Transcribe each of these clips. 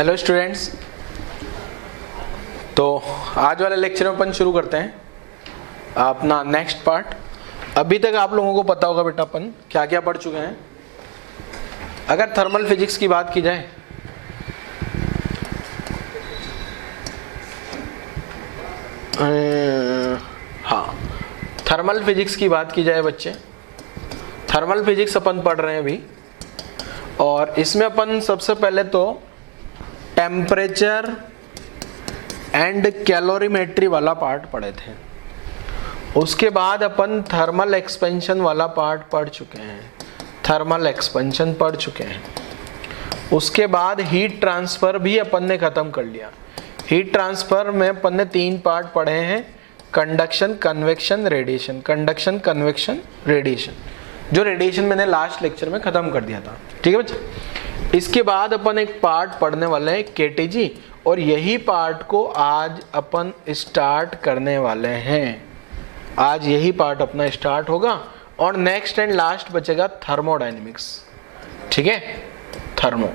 Hello students, तो आज वाले लेक्चर में अपन शुरू करते हैं अपना नेक्स्ट पार्ट। अभी तक आप लोगों को पता होगा बेटा अपन क्या क्या पढ़ चुके हैं। अगर थर्मल फिजिक्स की बात की जाए हाँ, थर्मल फिजिक्स की बात की जाए बच्चे, थर्मल फिजिक्स अपन पढ़ रहे हैं अभी। और इसमें अपन सबसे पहले तो टेम्परेचर एंड कैलोरीमेट्री वाला पार्ट पढ़े थे। उसके बाद अपन थर्मल एक्सपेंशन वाला पार्ट पढ़ चुके हैं, थर्मल एक्सपेंशन पढ़ चुके हैं। उसके बाद हीट ट्रांसफर भी अपन ने खत्म कर लिया। हीट ट्रांसफर में अपन ने 3 पार्ट पढ़े हैं, conduction, convection, radiation. Conduction, convection, radiation, जो रेडिएशन मैंने लास्ट लेक्चर में खत्म कर दिया था। ठीक है बच्चे। इसके बाद अपन एक पार्ट पढ़ने वाले हैं केटीजी, और यही पार्ट को आज अपन स्टार्ट करने वाले हैं। आज यही पार्ट अपना स्टार्ट होगा और नेक्स्ट एंड लास्ट बचेगा थर्मोडायनेमिक्स। ठीक है, थर्मो।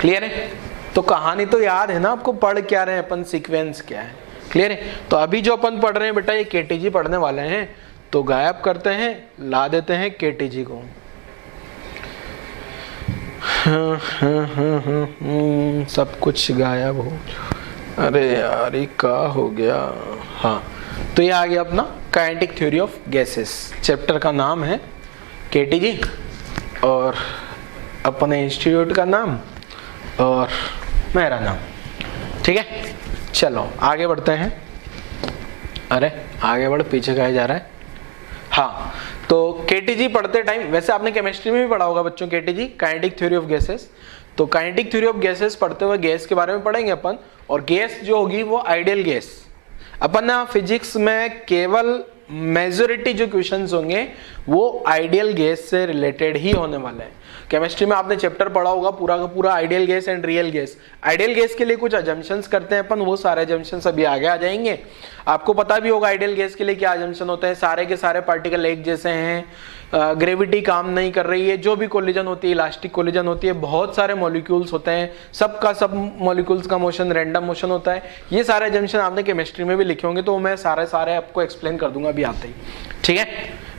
क्लियर है? तो कहानी तो याद है ना आपको, पढ़ क्या रहे हैं अपन, सीक्वेंस क्या है। क्लियर है? तो अभी जो अपन पढ़ रहे हैं बेटा, ये केटीजी पढ़ने वाले हैं। तो गायब करते हैं, ला देते हैं केटीजी को। सब कुछ गायब हो, अरे यार ये क्या हो गया। हाँ, तो ये आ गया अपना kinetic theory of gases. Chapter का नाम है केटीजी और अपने इंस्टीट्यूट का नाम और मेरा नाम। ठीक है, चलो आगे बढ़ते हैं। अरे आगे बढ़, पीछे कहा जा रहा है। हाँ, तो केटीजी पढ़ते टाइम, वैसे आपने केमिस्ट्री में भी पढ़ा होगा बच्चों KTG, kinetic theory of gases. तो काइनेटिक थ्योरी ऑफ गैसेस पढ़ते हुए गैस के बारे में पढ़ेंगे अपन। और गैस जो होगी वो आइडियल गैस। अपन ना फिजिक्स में केवल मेजॉरिटी जो क्वेश्चंस होंगे वो आइडियल गैस से रिलेटेड ही होने वाले हैं। केमिस्ट्री में आपने चैप्टर पढ़ा होगा पूरा का पूरा ideal gas and real gas. Ideal gas के लिए कुछ अजम्पशंस करते हैं अपन, वो सारे अजम्पशंस अभी आगे आ जाएंगे। आपको पता भी होगा आइडियल गैस के लिए क्या अजम्पशन होते हैं। सारे के सारे पार्टिकल एक जैसे हैं, ग्रेविटी काम नहीं कर रही है, जो भी कोलिजन होती है इलास्टिक कोलिजन होती है, बहुत सारे मॉलिक्यूल्स होते हैं, सबका सब मॉलिक्यूल्स का मोशन रैंडम मोशन होता है। ये सारे अजम्पशन आपने केमिस्ट्री में भी लिखे होंगे, तो मैं सारे आपको एक्सप्लेन कर दूंगा अभी आते ही। ठीक है,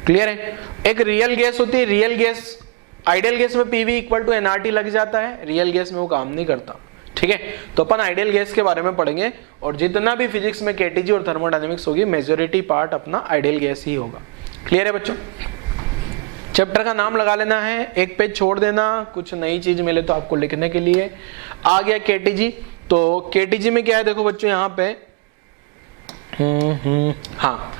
क्लियर है? एक रियल गैस होती है, रियल गैस, आइडियल गैस में पीवी इक्वल टू एनआरटी लग जाता है, रियल गैस में वो काम नहीं करता। ठीक है, तो अपन आइडियल गैस के बारे में पढ़ेंगे। और जितना भी फिजिक्स में केटीजी और थर्मोडायनेमिक्स होगी, मेजॉरिटी पार्ट अपना आइडियल गैस ही होगा। क्लियर है बच्चों? चैप्टर का नाम लगा लेना है, एक पेज छोड़ देना, कुछ नई चीज मिले तो आपको लिखने के लिए। आ गया केटीजी। तो केटीजी में क्या है देखो बच्चों, यहाँ पे हाँ,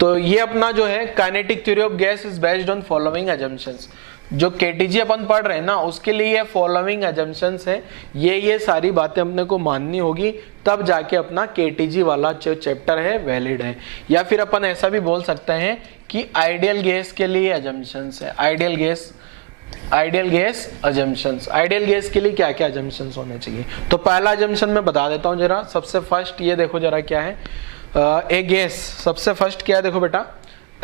तो ये अपना जो है kinetic theory of gas is based on following assumptions. जो केटीजी अपन पढ़ रहे हैं ना, उसके लिए ये फॉलोइंग अजम्पशंस है, ये सारी बातें अपने को माननी होगी, तब जाके अपना केटीजी वाला जो चैप्टर है वैलिड है। या फिर अपन ऐसा भी बोल सकते हैं कि आइडियल गैस के लिए अजम्पशंस है। Ideal gas assumptions, ideal gas के लिए क्या क्या अजम्पशंस होने चाहिए। तो पहला अजम्पशन मैं बता देता हूँ जरा। सबसे फर्स्ट ये देखो जरा क्या है, ए गैस, सबसे फर्स्ट क्या है देखो बेटा,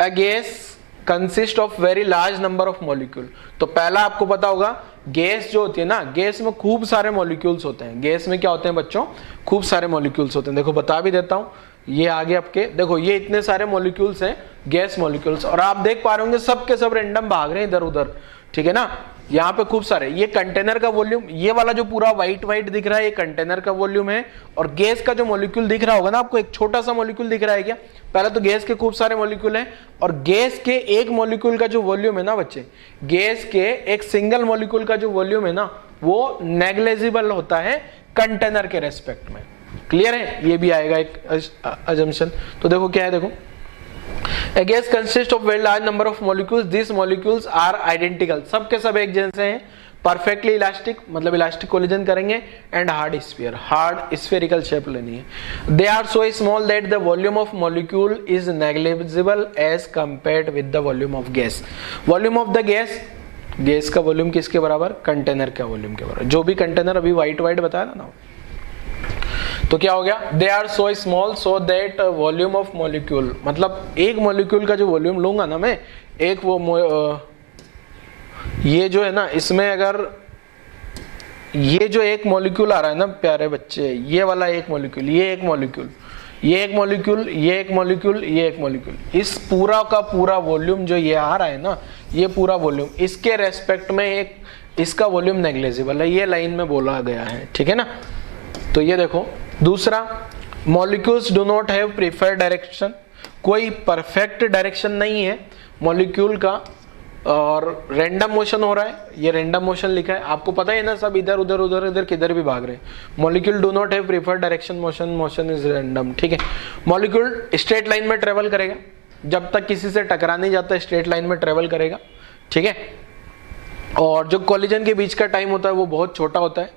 a gas consist of very large number of molecule. तो पहला आपको पता होगा, गैस जो होती है ना, गैस में खूब सारे मॉलिक्यूल्स होते हैं। गैस में क्या होते हैं बच्चों, खूब सारे मॉलिक्यूल्स होते हैं। देखो बता भी देता हूँ, ये आगे आपके देखो, ये इतने सारे मॉलिक्यूल्स हैं, गैस मॉलिक्यूल्स, और आप देख पा रहे होंगे सब के सब रैंडम भाग रहे हैं इधर उधर। ठीक है ना, यहाँ पे खूब सारे। ये कंटेनर का वॉल्यूम, ये वाला जो पूरा व्हाइट दिख रहा है, ये कंटेनर का वॉल्यूम है। और गैस का जो मॉलिक्यूल दिख रहा होगा ना आपको, एक छोटा सा मॉलिक्यूल दिख रहा है क्या? पहले तो गैस के खूब सारे मॉलिक्यूल हैं, और गैस के एक मॉलिक्यूल का जो वॉल्यूम है ना बच्चे, गैस के एक सिंगल मॉलिक्यूल का जो वॉल्यूम है ना, वो नेग्लिजिबल होता है कंटेनर के रेस्पेक्ट में। क्लियर है? ये भी आएगा एक अजम्पशन। तो देखो क्या है, देखो, A gas consists of very large number of molecules. These molecules are identical. सब के सब एक जैसे हैं, perfectly elastic, मतलब इलास्टिक कोलिजन करेंगे, and hard sphere, hard spherical shape लेनी है। They are so small that the volume of molecule is negligible as compared with the volume of gas. Volume of the gas, gas का volume किसके बराबर? Container का volume के बराबर। जो भी कंटेनर अभी व्हाइट बताया ना, तो क्या हो गया, they are so small so that volume of molecule, मतलब एक मॉलिक्यूल का जो वॉल्यूम लूंगा ना मैं, एक वो ये जो है ना, इसमें अगर ये जो एक मॉलिक्यूल आ रहा है ना प्यारे बच्चे, ये वाला एक मॉलिक्यूल, ये एक मॉलिक्यूल, ये एक मॉलिक्यूल, ये एक मॉलिक्यूल, ये एक मॉलिक्यूल, इस पूरा का पूरा वॉल्यूम जो ये आ रहा है ना, ये पूरा वॉल्यूम, इसके रेस्पेक्ट में एक इसका वॉल्यूम नेग्लिजिबल है, ये लाइन में बोला गया है, ठीक है ना। तो ये देखो दूसरा, molecules do not have preferred direction, कोई परफेक्ट डायरेक्शन नहीं है मॉलिक्यूल का, और रैंडम मोशन हो रहा है, ये रैंडम मोशन लिखा है, आपको पता है ना, सब इधर उधर उधर इधर किधर भी भाग रहे हैं। Molecule do not have preferred direction, motion, motion is random, ठीक है। मॉलिक्यूल स्ट्रेट लाइन में ट्रेवल करेगा, जब तक किसी से टकरा नहीं जाता स्ट्रेट लाइन में ट्रेवल करेगा, ठीक है। और जो कोलिजन के बीच का टाइम होता है वो बहुत छोटा होता है,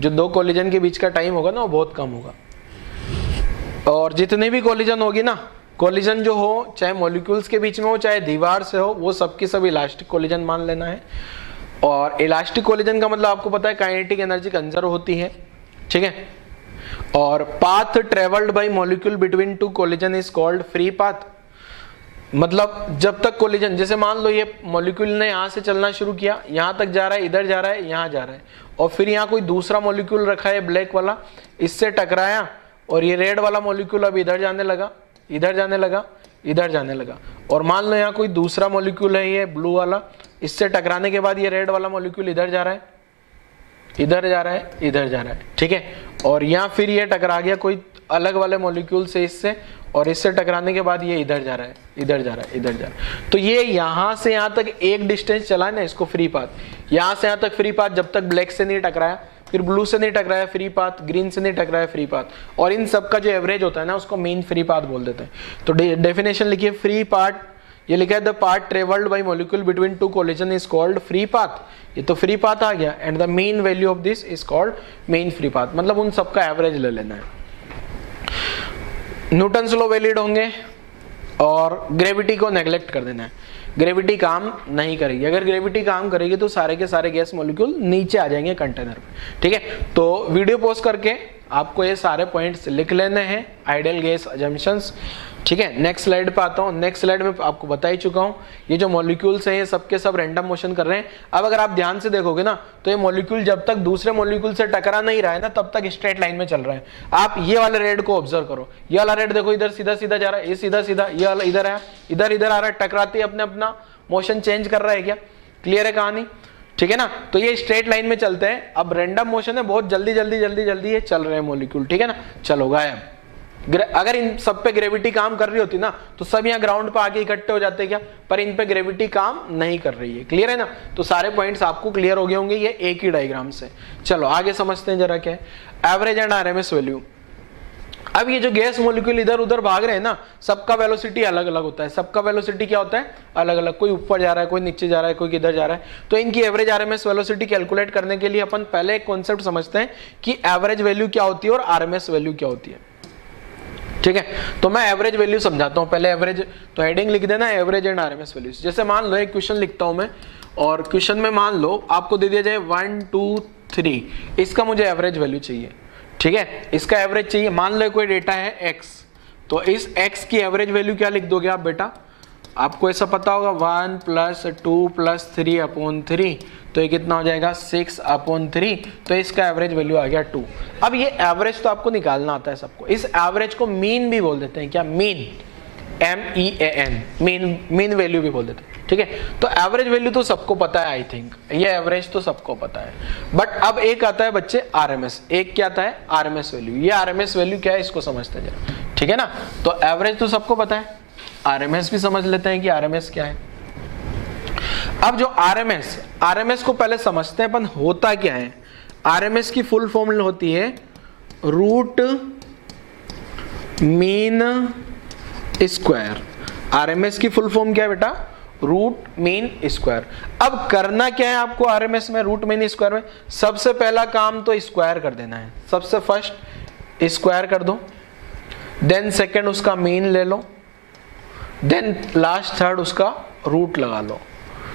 जो दो कोलिजन के बीच का टाइम होगा ना वो बहुत कम होगा। और जितनी भी कोलिजन होगी ना, कोलिजन जो हो, चाहे मॉलिक्यूल्स के बीच में हो चाहे दीवार से हो, वो सबकी सब इलास्टिक कोलिजन मान लेना है। और इलास्टिक कोलिजन का मतलब आपको पता है काइनेटिक एनर्जी कंजर्व होती है, ठीक है। और path travelled by molecule between two collision is called free path, मतलब जब तक कोलिजन, जैसे मान लो ये मॉलिक्यूल ने यहाँ से चलना शुरू किया, यहाँ तक जा रहा है, इधर जा रहा है, यहाँ जा रहा है, और फिर यहाँ कोई दूसरा मॉलिक्यूल रखा है ब्लैक वाला, इससे टकराया, और ये रेड वाला मॉलिक्यूल अब इधर जाने लगा, इधर जाने लगा, इधर जाने लगा, और मान लो यहाँ कोई दूसरा मॉलिक्यूल है ये ब्लू वाला, इससे टकराने के बाद ये रेड वाला मॉलिक्यूल इधर जा रहा है, इधर जा रहा है, इधर जा रहा है, ठीक है। और यहाँ फिर ये टकरा गया कोई अलग वाले मॉलिक्यूल से इससे, और इससे टकराने के बाद ये इधर जा रहा है, इधर जा रहा है, इधर जा रहा है। तो ये यहाँ से यहाँ तक एक डिस्टेंस चला है ना, इसको फ्री पाथ। यहाँ से यहाँ तक फ्री पाथ, जब तक ब्लैक से नहीं टकराया, फिर ब्लू से नहीं टकराया फ्री पाथ, ग्रीन से नहीं टकराया फ्री पाथ, और इन सब का जो एवरेज होता है ना उसको मीन फ्री पाथ बोल देते हैं। तो डेफिनेशन लिखिए, फ्री पाथ, ये लिखा है the path travelled by molecule between two collision is called free path, ये तो फ्री पाथ आ गया, and the mean value of this is called mean free path, मतलब उन सब का एवरेज ले लेना है। न्यूटन्स लॉ वैलिड होंगे, और ग्रेविटी को नेग्लेक्ट कर देना है, ग्रेविटी काम नहीं करेगी। अगर ग्रेविटी काम करेगी तो सारे के सारे गैस मॉलिक्यूल नीचे आ जाएंगे कंटेनर में, ठीक है। तो वीडियो पॉज करके आपको ये सारे पॉइंट्स लिख लेने हैं, आइडियल गैस अजम्पशंस, ठीक है। नेक्स्ट स्लाइड पे आता हूँ। नेक्स्ट स्लाइड में आपको बता ही चुका हूँ, ये जो मॉलिक्यूल्स हैं ये सबके सब रैंडम मोशन कर रहे हैं। अब अगर आप ध्यान से देखोगे ना, तो ये मॉलिक्यूल जब तक दूसरे मॉलिक्यूल से टकरा नहीं रहा है ना, तब तक स्ट्रेट लाइन में चल रहा है। आप ये वाले रेड को ऑब्जर्व करो, ये वाला रेड देखो इधर सीधा सीधा जा रहा है, ये सीधा सीधा, ये वाला इधर है, इधर इधर आ रहा है, टकराते ही अपने अपना मोशन चेंज कर रहा है क्या? क्लियर है कहानी, ठीक है ना। तो ये स्ट्रेट लाइन में चलते हैं। अब रैंडम मोशन है, बहुत जल्दी जल्दी जल्दी जल्दी ये चल रहे हैं मॉलिक्यूल, ठीक है ना। चलो गायब। अगर इन सब पे ग्रेविटी काम कर रही होती ना, तो सब यहाँ ग्राउंड पे आके इकट्ठे हो जाते क्या, पर इन पे ग्रेविटी काम नहीं कर रही है। क्लियर है ना। तो सारे पॉइंट्स आपको क्लियर हो गए होंगे ये एक ही डायग्राम से। चलो आगे समझते हैं जरा क्या है एवरेज एंड आरएमएस वैल्यू। अब ये जो गैस मॉलिक्यूल इधर उधर भाग रहे हैं ना, सबका वेलोसिटी अलग अलग होता है। सबका वेलोसिटी क्या होता है? अलग अलग। कोई ऊपर जा रहा है, कोई नीचे जा रहा है, कोई किधर जा रहा है। तो इनकी एवरेज आरएमएस वेलोसिटी कैलकुलेट करने के लिए अपन पहले एक कॉन्सेप्ट समझते हैं कि एवरेज वैल्यू क्या होती है और आरएमएस वैल्यू क्या होती है, ठीक है। तो मैं एवरेज वैल्यू समझाता हूं पहले। एवरेज तो हेडिंग लिख देना एवरेज एंड आरएमएस वैल्यूज। जैसे मान लो एक क्वेश्चन लिखता हूं मैं, और क्वेश्चन में मान लो आपको दे दिया जाए 1 2 3, इसका मुझे एवरेज वैल्यू चाहिए, ठीक है। इसका एवरेज चाहिए। मान लो कोई डेटा है x, तो इस x की एवरेज वैल्यू क्या लिख दोगे आप बेटा? आपको ऐसा पता होगा 1 + 2 + 3/3, तो ये कितना हो जाएगा 6/3। तो इसका एवरेज वैल्यू आ गया 2। अब ये एवरेज तो आपको निकालना आता है सबको। इस एवरेज को मीन भी बोल देते हैं। क्या? मीन, MEAN, मीन वैल्यू भी बोल देते हैं, ठीक है। तो एवरेज वैल्यू तो सबको पता है, आई थिंक ये एवरेज तो सबको पता है। बट अब एक आता है बच्चे आरएमएस। एक क्या आता है? RMS value. ये आरएमएस वैल्यू क्या है इसको समझते हैं जरा, ठीक है ना। तो एवरेज तो सबको पता है, आरएमएस भी समझ लेते हैं कि आरएमएस क्या है। अब जो आरएमएस को पहले समझते हैं अपन, होता क्या है। आरएमएस की फुल फॉर्म होती है रूट मीन स्क्वायर। आरएमएस की फुल फॉर्म क्या है बेटा? Root mean square. अब करना क्या है आपको आरएमएस में, रूट मीन स्क्वायर में? सबसे पहला काम तो स्क्वायर कर देना है। सबसे फर्स्ट स्क्वायर कर दो, देन सेकंड उसका मीन ले लो, देन लास्ट थर्ड उसका रूट लगा लो।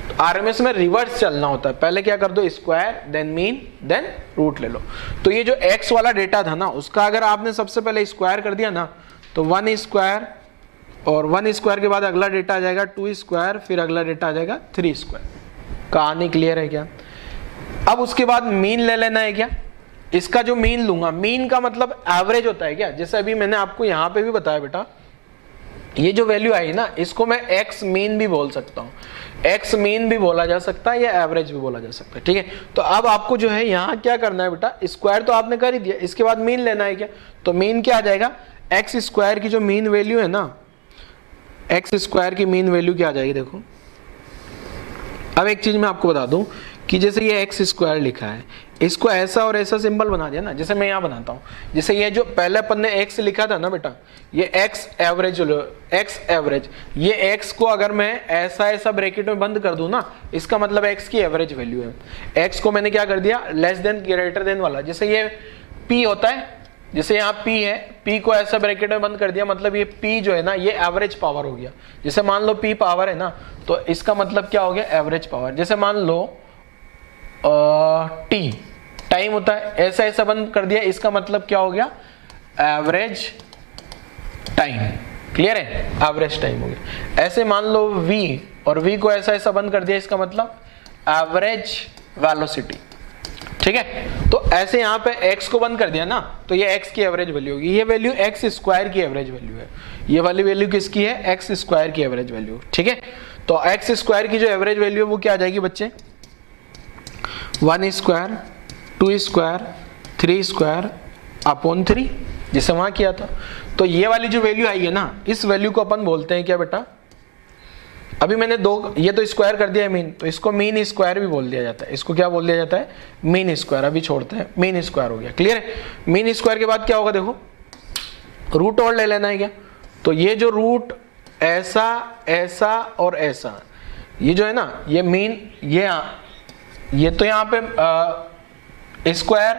तो आरएमएस में रिवर्स चलना होता है। पहले क्या कर दो? Square, then mean, then root ले लो। तो ये जो एक्स वाला डेटा था ना, उसका अगर आपने सबसे पहले स्क्वायर कर दिया ना, तो 1 स्क्वायर, और 1 स्क्वायर के बाद अगला डेटा आ जाएगा 2 स्क्वायर, फिर अगला डेटा आ जाएगा 3 स्क्वायर। कहानी क्लियर है क्या? अब उसके बाद मीन ले लेना है क्या, इसका जो मीन लूंगा, मीन का मतलब एवरेज होता है क्या, जैसे अभी मैंने आपको यहां पे भी बताया बेटा, ये जो वैल्यू आई ना इसको मैं एक्स मीन भी बोल सकता हूं, एक्स मीन भी बोला जा सकता है या एवरेज भी बोला जा सकता है, ठीक है। तो अब आपको जो है यहाँ क्या करना है बेटा, स्क्वायर तो आपने कर ही दिया, इसके बाद मीन लेना है क्या, तो मीन क्या आ जाएगा, एक्स स्क्वायर की जो मीन वैल्यू है ना, एक्स स्क्वायर की मीन वैल्यू क्या आ जाएगी, देखो। अब एक चीज मैं आपको बता दूं कि जैसे ये एक्स स्क्वायर लिखा है, इसको ऐसा और ऐसा सिंबल बना दिया ना, जैसे मैं यहाँ बनाता हूँ, जैसे ये जो पहले अपन ने एक्स लिखा था ना बेटा, ये एक्स एवरेज, एक्स एवरेज, ये एक्स को अगर मैं ऐसा ऐसा ब्रैकेट में बंद कर दूं ना, इसका मतलब एक्स की एवरेज वैल्यू है। एक्स को मैंने क्या कर दिया, लेस देन ग्रेटर देन वाला, जैसे ये पी होता है, जैसे यहाँ P है, P को ऐसा ब्रैकेट में बंद कर दिया, मतलब ये P जो है ना ये एवरेज पावर हो गया। जैसे मान लो P पावर है ना, तो इसका मतलब क्या हो गया, एवरेज पावर। जैसे मान लो T टाइम होता है, ऐसा ऐसा बंद कर दिया, इसका मतलब क्या हो गया, एवरेज टाइम। क्लियर है, एवरेज टाइम हो गया। ऐसे मान लो V, और V को ऐसा ऐसा बंद कर दिया, इसका मतलब एवरेज वेलोसिटी, ठीक है। तो ऐसे यहाँ पे x को बंद कर दिया ना, तो ये x की एवरेज वैल्यू होगी, ये वैल्यू x स्क्वायर की एवरेज वैल्यू है, ये वाली वैल्यू किसकी है, x स्क्वायर की एवरेज वैल्यू, ठीक है। तो x स्क्वायर की जो एवरेज वैल्यू है वो क्या आ जाएगी बच्चे, 1 स्क्वायर 2 स्क्वायर 3 स्क्वायर अपॉन 3, जिसे वहां किया था। तो ये वाली जो वैल्यू आई है ना, इस वैल्यू को अपन बोलते हैं क्या बेटा, अभी मैंने दो, ये तो स्क्वायर कर दिया है मीन, तो इसको मीन स्क्वायर भी बोल दिया जाता है, इसको क्या बोल दिया जाता है, मीन स्क्वायर। अभी छोड़ते हैं, मीन स्क्वायर हो गया, क्लियर है। मीन स्क्वायर के बाद क्या होगा, देखो रूट और ले लेना है क्या, तो ये जो रूट ऐसा ऐसा और ऐसा, ये जो है ना, ये मीन, ये तो यहाँ पे square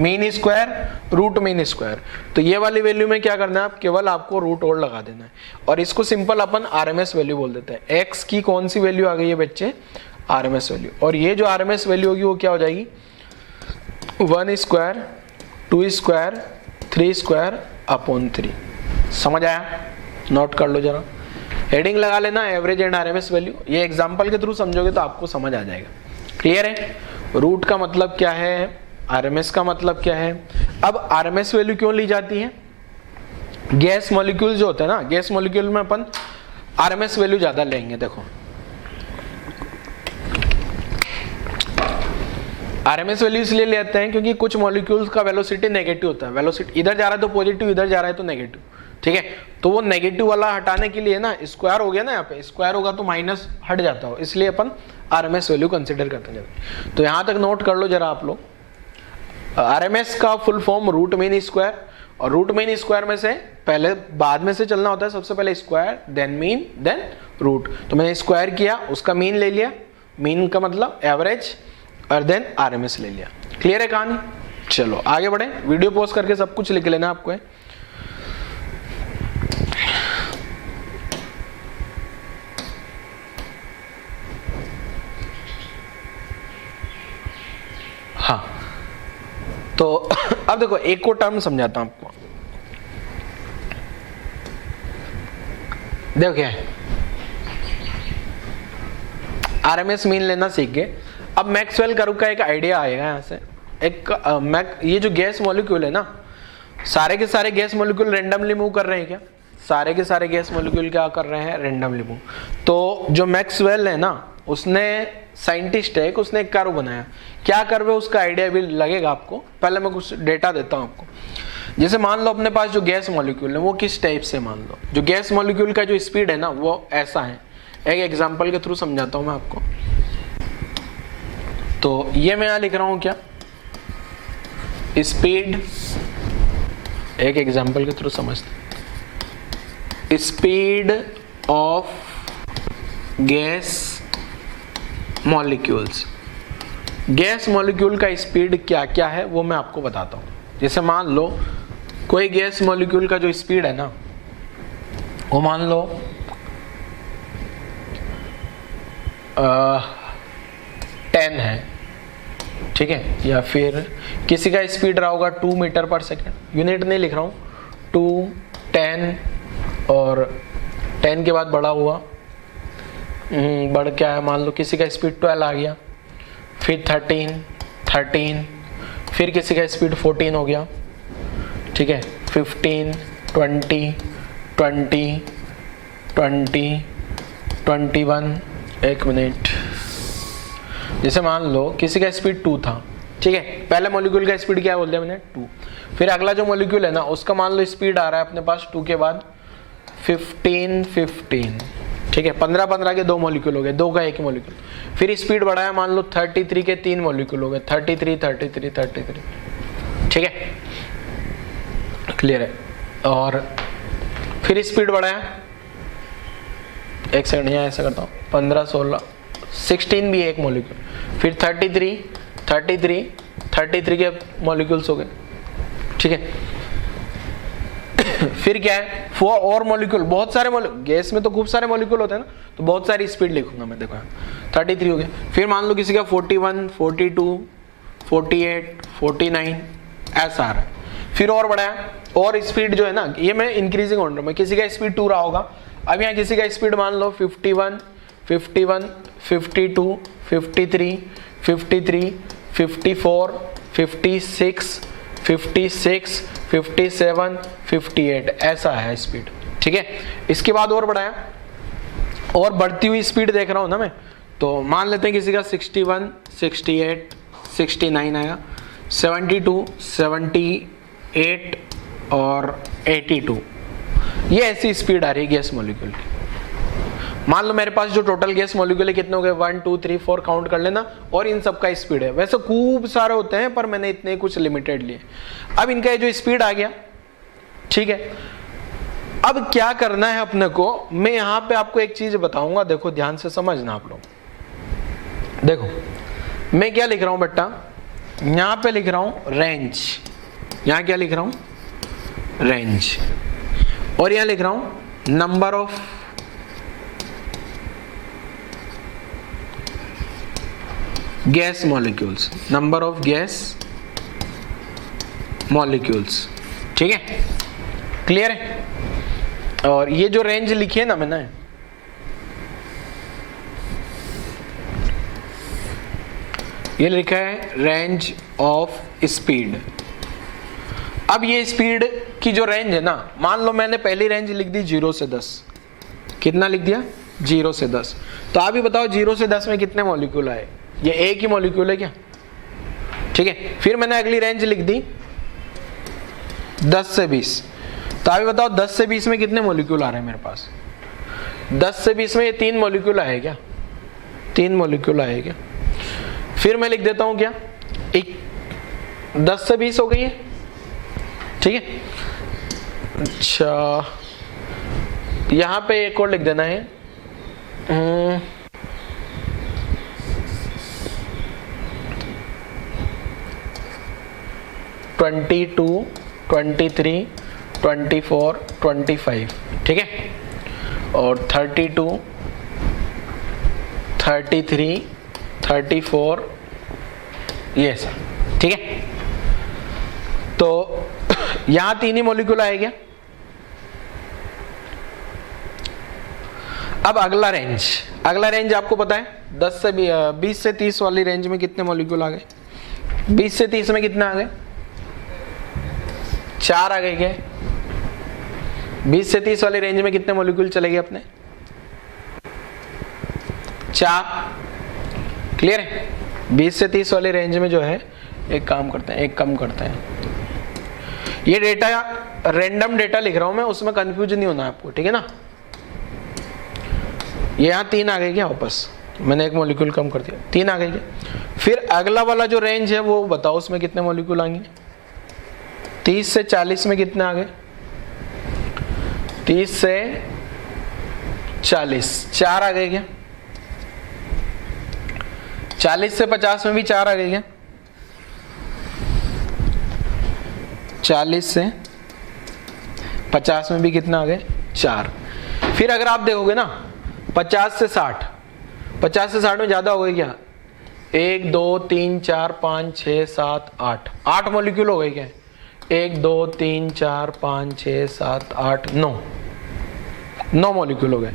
mean square root mean square, तो ये वाली वैल्यू में क्या करना है, आप केवल आपको रूट और लगा देना है, और इसको सिंपल अपन आरएमएस वैल्यू बोल देते हैं। एक्स की कौन सी वैल्यू आ गई है बच्चे, आरएमएस वैल्यू, और ये जो आरएमएस वैल्यू होगी वो क्या हो जाएगी, 1 स्क्वायर 2 स्क्वायर 3 स्क्वायर अपॉन 3। समझ आया, नोट कर लो जरा, हेडिंग लगा लेना एवरेज एंड आरएमएस वैल्यू, ये एग्जाम्पल के थ्रू समझोगे तो आपको समझ आ जाएगा। क्लियर है, रूट का मतलब क्या है, आरएमएस का मतलब क्या है। अब आरएमएस वैल्यू क्यों ली जाती है, गैस मॉलिक्यूल जो होता है ना, गैस मॉलिक्यूल में अपन आरएमएस वैल्यू ज्यादा लेंगे। देखो आरएमएस वैल्यू इसलिए लेते हैं क्योंकि कुछ मॉलिक्यूल्स का वेलोसिटी नेगेटिव होता है, वेलोसिटी इधर जा रहा है तो पॉजिटिव, इधर जा रहा है तो नेगेटिव, ठीक है। तो वो नेगेटिव वाला हटाने के लिए ना, स्क्वायर हो गया ना, यहाँ पे स्क्वायर होगा तो माइनस हट जाता हो, इसलिए अपन आरएमएस वैल्यू कंसिडर करते हैं। तो यहां तक नोट कर लो जरा आप लोग, आरएमएस का full form root mean square, और रूट मीन स्क्वायर में से पहले बाद में से चलना होता है, सबसे पहले square then mean then root. तो मैंने स्क्वायर किया, उसका मीन ले लिया, मीन का मतलब एवरेज, और देन आरएमएस ले लिया। क्लियर है कहानी, चलो आगे बढ़े, वीडियो पॉज करके सब कुछ लिख लेना आपको है। हाँ, तो अब देखो एक और टर्म समझाता हूं आपको, देखो क्या है, आरएमएस मीन लेना सीख गए। अब मैक्सवेल कर्व का एक आइडिया आएगा यहाँ से, ये जो गैस मॉलिक्यूल है ना, सारे के सारे गैस मॉलिक्यूल रेंडमली मूव कर रहे हैं क्या, सारे के सारे गैस मॉलिक्यूल क्या कर रहे हैं, रेंडमली मूव। तो जो मैक्सवेल है ना, उसने साइंटिस्ट है, उसने एक कर्व बनाया, क्या कर्व है उसका आइडिया भी लगेगा आपको। पहले मैं कुछ डेटा देता हूं आपको। जैसे मान लो अपने पास जो गैस मॉलिक्यूल है वो किस टाइप से, मान लो जो गैस मॉलिक्यूल का जो स्पीड है ना वो ऐसा है, एक एग्जांपल के थ्रू समझाता हूं मैं आपको। तो ये मैं यहां लिख रहा हूं क्या, स्पीड, एक एग्जांपल के थ्रू समझते, speed of gas molecules. Gas molecule का स्पीड क्या क्या है वो मैं आपको बताता हूं। जैसे मान लो कोई गैस मॉलिक्यूल का जो स्पीड है ना, वो मान लो 10 है, ठीक है, या फिर किसी का स्पीड रहा होगा 2 मीटर पर सेकेंड, यूनिट नहीं लिख रहा हूं, 2 10 और 10 के बाद बड़ा हुआ, बढ़ क्या है, मान लो किसी का स्पीड 12 आ गया, फिर 13 13, फिर किसी का स्पीड 14 हो गया, ठीक है, 15, 20, 20, 20, 21, एक मिनट, जैसे मान लो किसी का स्पीड 2 था, ठीक है, पहले मॉलिक्यूल का स्पीड क्या बोल दिया मैंने 2, फिर अगला जो मॉलिक्यूल है ना उसका मान लो स्पीड आ रहा है अपने पास 2 के बाद 15, 15, ठीक है, 15 15 के 2 मॉलिक्यूल हो गए, 2 का एक ही मॉलिक्यूल, फिर स्पीड बढ़ाया मान लो 33 के 3 मॉलिक्यूल हो गए, 33, 33, 33, ठीक है, क्लियर है, और फिर स्पीड बढ़ाया, एक सेकंड यहाँ ऐसा करता हूँ, 15, 16, 16 भी एक मॉलिक्यूल, फिर 33, 33, 33 के मॉलिक्यूल्स हो गए, ठीक है, फिर क्या है 4 और मॉलिक्यूल, बहुत सारे गैस में तो खूब सारे मॉलिक्यूल होते हैं ना, तो बहुत सारी स्पीड लिखूंगा मैं, देखो 33 हो गया, फिर मान लो किसी का 41, 42, 48, 49 ऐसा आ रहा है, फिर और बढ़ाया, और स्पीड जो है ना ये मैं इंक्रीजिंग ऑर्डर में, किसी का स्पीड 2 रहा होगा, अब यहाँ किसी का स्पीड मान लो 51, 51, 52, 53, 53, 54, 56, 56, 57, 58 ऐसा है स्पीड, ठीक है, इसके बाद और बढ़ाया, और बढ़ती हुई स्पीड देख रहा हूँ ना मैं, तो मान लेते हैं किसी का 61, 68, 69 आएगा, 72, 78 और 82, ये ऐसी स्पीड आ रही है गैस मॉलिक्यूल की। मान लो मेरे पास जो टोटल गैस मॉलिक्यूल है कितने हो गए, 1, 2, 3, 4 काउंट कर लेना, और इन सब का स्पीड है, वैसे खूब सारे होते हैं पर मैंने इतने कुछ लिमिटेड लिए। अब इनका ये जो स्पीड आ गया, ठीक है, अब क्या करना है अपने को, मैं यहाँ पे आपको एक चीज बताऊंगा, देखो ध्यान से समझना आप लोग, देखो मैं क्या लिख रहा हूं बेटा, यहाँ पे लिख रहा हूं रेंज, यहाँ क्या लिख रहा हूं रेंज, और यहाँ लिख रहा हूं number of gas molecules, number of gas molecules, ठीक है, क्लियर है, और ये जो रेंज लिखी है ना मैंने, ये लिखा है रेंज ऑफ स्पीड। अब ये स्पीड की जो रेंज है ना, मान लो मैंने पहली रेंज लिख दी 0 से 10, कितना लिख दिया 0 से 10, तो आप ही बताओ 0 से 10 में कितने मॉलिक्यूल आए, ये एक ही मॉलिक्यूल है क्या, ठीक है, फिर मैंने अगली रेंज लिख दी 10 से 20, तो आप ही बताओ 10 से 20 में कितने मॉलिक्यूल आ रहे हैं मेरे पास, 10 से 20 में ये 3 मॉलिक्यूल आए क्या, 3 मॉलिक्यूल आए क्या, फिर मैं लिख देता हूं क्या, 10 से 20 हो गई है, ठीक है, अच्छा यहां पे एक और लिख देना है, 22, 23, 24, 25, ठीक है, और 32, 33, 34 ये सर, ठीक है, तो यहां 3 ही मॉलिक्यूल आएगा। अब अगला रेंज आपको पता है 10 से 20 से 30 वाली रेंज में कितने मॉलिक्यूल आ गए, 20 से 30 में कितने आ गए, 4 आ गए क्या, 20 से 30 वाली रेंज में कितने मॉलिक्यूल चले गए अपने, 4, क्लियर है, 20 से 30 वाली रेंज में जो है एक काम करते हैं, एक कम करते हैं, ये डेटा रैंडम डेटा लिख रहा हूं मैं, उसमें कंफ्यूज नहीं होना आपको, ठीक है ना, ये यहाँ 3 आ गए क्या वापस, मैंने एक मॉलिक्यूल कम कर दिया, 3 आ गए क्या, फिर अगला वाला जो रेंज है वो बताओ उसमें कितने मॉलिक्यूल आएंगे, 30 से 40 में कितने आ गए, 30 से 40 4 आ गए क्या, 40 से 50 में भी 4 आ गए क्या, 40 से 50 में भी कितना आ गए 4, फिर अगर आप देखोगे ना 50 से 60 में ज्यादा हो गए क्या, 1 2 3 4 5 6 7 8 मॉलिक्यूल हो गए क्या, 1 2 3 4 5 6 7 8 9 मॉलिक्यूल हो गए,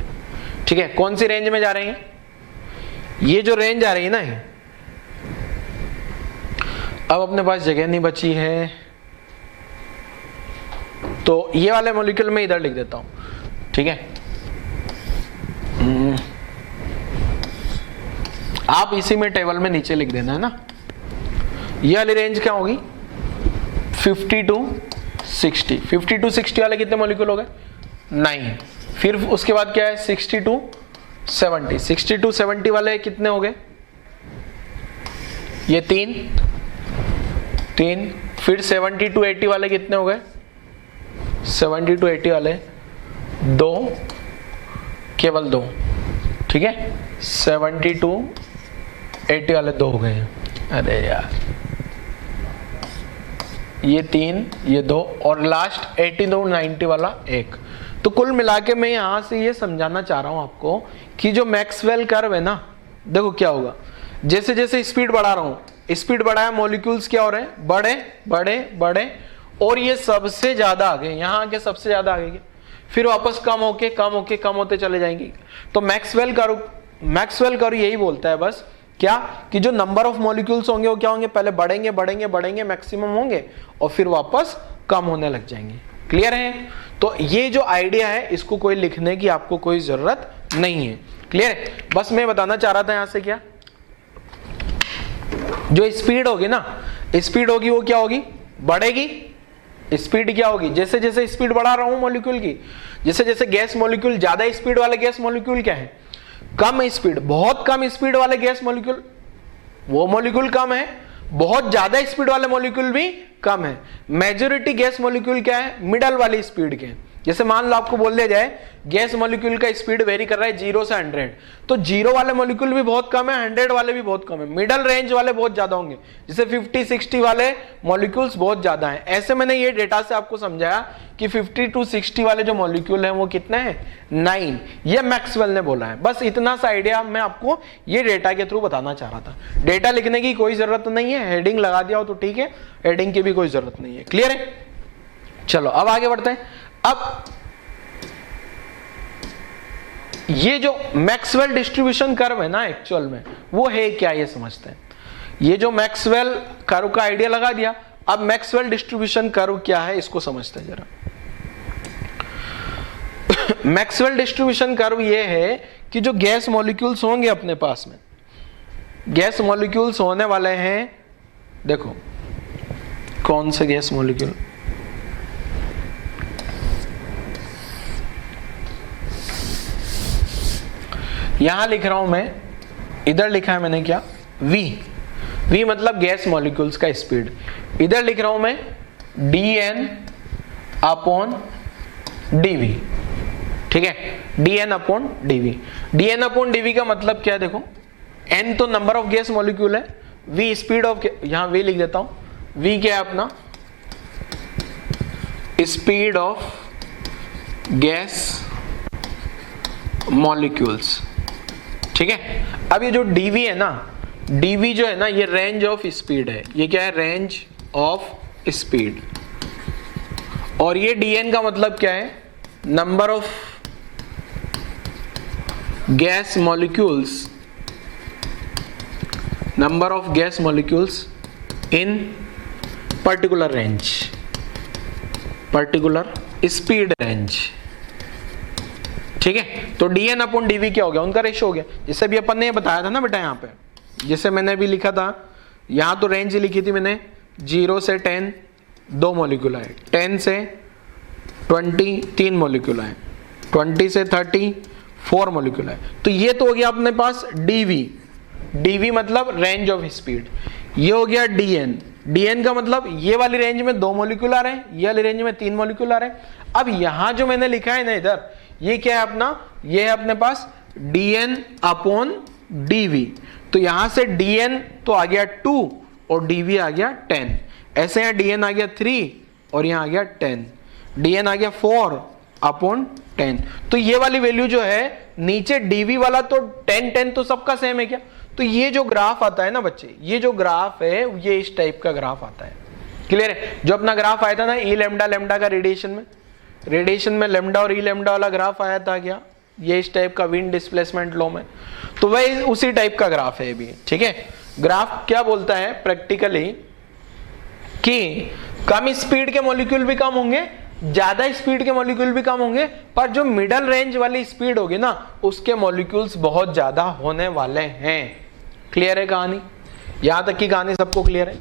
ठीक है, कौन सी रेंज में जा रहे हैं, ये जो रेंज आ रही है ना, अब अपने पास जगह नहीं बची है, तो ये वाले मॉलिक्यूल में इधर लिख देता हूं, ठीक है। आप इसी में टेबल में नीचे लिख देना है ना। ये वाली रेंज क्या होगी 50 to 60। 50 to 60 वाले कितने मॉलिक्यूल हो गए 9। फिर उसके बाद क्या है 60 to 70। 60 to 70 वाले कितने हो गए ये 3। फिर 70 to 80 वाले कितने हो गए 70 to 80 वाले 2, केवल 2, ठीक है। 70 to 80 वाले 2 हो गए। अरे यार ये 3, ये 2 और लास्ट 80 to 90 वाला 1। तो कुल मिला के मैं यहां से ये समझाना चाह रहा हूं आपको कि जो मैक्सवेल कर्व है ना, देखो क्या होगा, जैसे जैसे स्पीड बढ़ा रहा हूं, स्पीड बढ़ाया मॉलिक्यूल्स क्या हो रहे हैं बड़े बड़े बड़े, और ये सबसे ज्यादा आगे, यहां आके सबसे ज्यादा आगे, फिर वापस कम होते चले जाएंगे। तो मैक्सवेल कर्व यही बोलता है बस क्या कि जो नंबर ऑफ मॉलिक्यूल्स होंगे वो क्या होंगे, पहले बढ़ेंगे बढ़ेंगे बढ़ेंगे मैक्सिमम होंगे और फिर वापस कम होने लग जाएंगे। क्लियर है? तो ये जो आइडिया है इसको कोई लिखने की आपको कोई जरूरत नहीं है। क्लियर है? बस मैं बताना चाह रहा था यहां से क्या, जो स्पीड होगी ना, स्पीड होगी वो क्या होगी बढ़ेगी। स्पीड क्या होगी, जैसे जैसे स्पीड बढ़ा रहा हूं मॉलिक्यूल की, जैसे जैसे गैस मॉलिक्यूल, ज्यादा स्पीड वाले गैस मॉलिक्यूल क्या है कम स्पीड, बहुत कम स्पीड वाले गैस मॉलिक्यूल वो मॉलिक्यूल कम है, बहुत ज्यादा स्पीड वाले मॉलिक्यूल भी कम है। मेजॉरिटी गैस मॉलिक्यूल क्या है मिडल वाली स्पीड के। जैसे मान लो आपको बोल दिया जाए गैस मॉलिक्यूल का स्पीड वेरी कर रहा है 0 से 100, तो 0 वाले मॉलिक्यूल भी बहुत कम है, 100 वाले भी बहुत कम है, मिडल रेंज वाले बहुत ज्यादा होंगे, जैसे 50-60 वाले मॉलिक्यूल्स बहुत ज्यादा हैं। ऐसे मैंने ये डेटा से आपको समझाया कि 50 to 60 वाले जो मॉलिक्यूल हैं वो कितने हैं 9। ये मैक्सवेल ने बोला है। बस इतना सा आइडिया मैं आपको ये डेटा के थ्रू बताना चाह रहा था। डेटा लिखने की कोई जरूरत नहीं है, हेडिंग लगा दिया हो तो ठीक है, हेडिंग की भी कोई जरूरत नहीं है। क्लियर है? चलो अब आगे बढ़ते हैं। अब ये जो मैक्सवेल डिस्ट्रीब्यूशन कर्व है ना एक्चुअल में वो है क्या, ये समझते हैं। ये जो मैक्सवेल कर्व का आइडिया लगा दिया, अब मैक्सवेल डिस्ट्रीब्यूशन कर्व क्या है इसको समझते हैं जरा। मैक्सवेल डिस्ट्रीब्यूशन कर्व ये है कि जो गैस मॉलिक्यूल्स होंगे अपने पास में, गैस मॉलिक्यूल्स होने वाले हैं, देखो कौन से गैस मॉलिक्यूल, यहां लिख रहा हूं मैं, इधर लिखा है मैंने क्या v मतलब गैस मॉलिक्यूल्स का स्पीड, इधर लिख रहा हूं मैं dn अपॉन dv, ठीक है, dn upon dv। dn upon dv का मतलब क्या है, देखो n तो नंबर ऑफ गैस मॉलिक्यूल है, v स्पीड ऑफ, यहां v लिख देता हूं, v क्या है अपना स्पीड ऑफ गैस मॉलिक्यूल्स, ठीक है। अब ये जो dv है ना, dv जो है ना ये रेंज ऑफ स्पीड है, ये क्या है रेंज ऑफ स्पीड, और ये dn का मतलब क्या है number of gas molecules, number of gas molecules in particular range, particular speed range, ठीक है। तो dn अपॉन dv क्या हो गया, उनका रेशो हो गया। जैसे भी अपन ने बताया था ना बेटा, यहाँ पे जैसे मैंने भी लिखा था, यहाँ तो रेंज लिखी थी मैंने 0 से 10 2 मॉलिक्यूल आए, 10 से 20 3 मॉलिक्यूल आए, 20 से 30 4 मॉलिक्यूल आए। तो ये तो हो गया अपने पास dv मतलब रेंज ऑफ स्पीड। ये हो गया dn का मतलब ये वाली रेंज में 2 मॉलिक्यूल आ रहे हैं, ये वाली रेंज में 3 मॉलिक्यूल आ रहे हैं। अब यहाँ जो मैंने लिखा है ना इधर, ये क्या है अपना, ये है अपने पास dn अपॉन dv। तो यहां से dn तो आ गया 2 और dv आ गया 10, ऐसे यहाँ dn आ गया 3 और यहाँ आ गया 10, dn आ गया 4 अपॉन 10। तो ये वाली वैल्यू जो है नीचे dv वाला तो 10 तो सबका सेम है क्या। तो ये जो ग्राफ आता है ना बच्चे, ये जो ग्राफ है ये इस टाइप का ग्राफ आता है। क्लियर है? जो अपना ग्राफ आया था ना ई लैम्डा का रेडिएशन में लैम्डा और ई लैम्डा वाला ग्राफ आया था क्या, ये इस टाइप का विंड डिस्प्लेसमेंट लॉ में, तो वही उसी टाइप का ग्राफ है भी, ठीक है। ग्राफ क्या बोलता है प्रैक्टिकली कि कम स्पीड के मॉलिक्यूल भी कम होंगे, ज्यादा स्पीड के मॉलिक्यूल भी कम होंगे, पर जो मिडल रेंज वाली स्पीड होगी ना उसके मॉलिक्यूल्स बहुत ज्यादा होने वाले हैं। क्लियर है कहानी? यहां तक की कहानी सबको क्लियर है?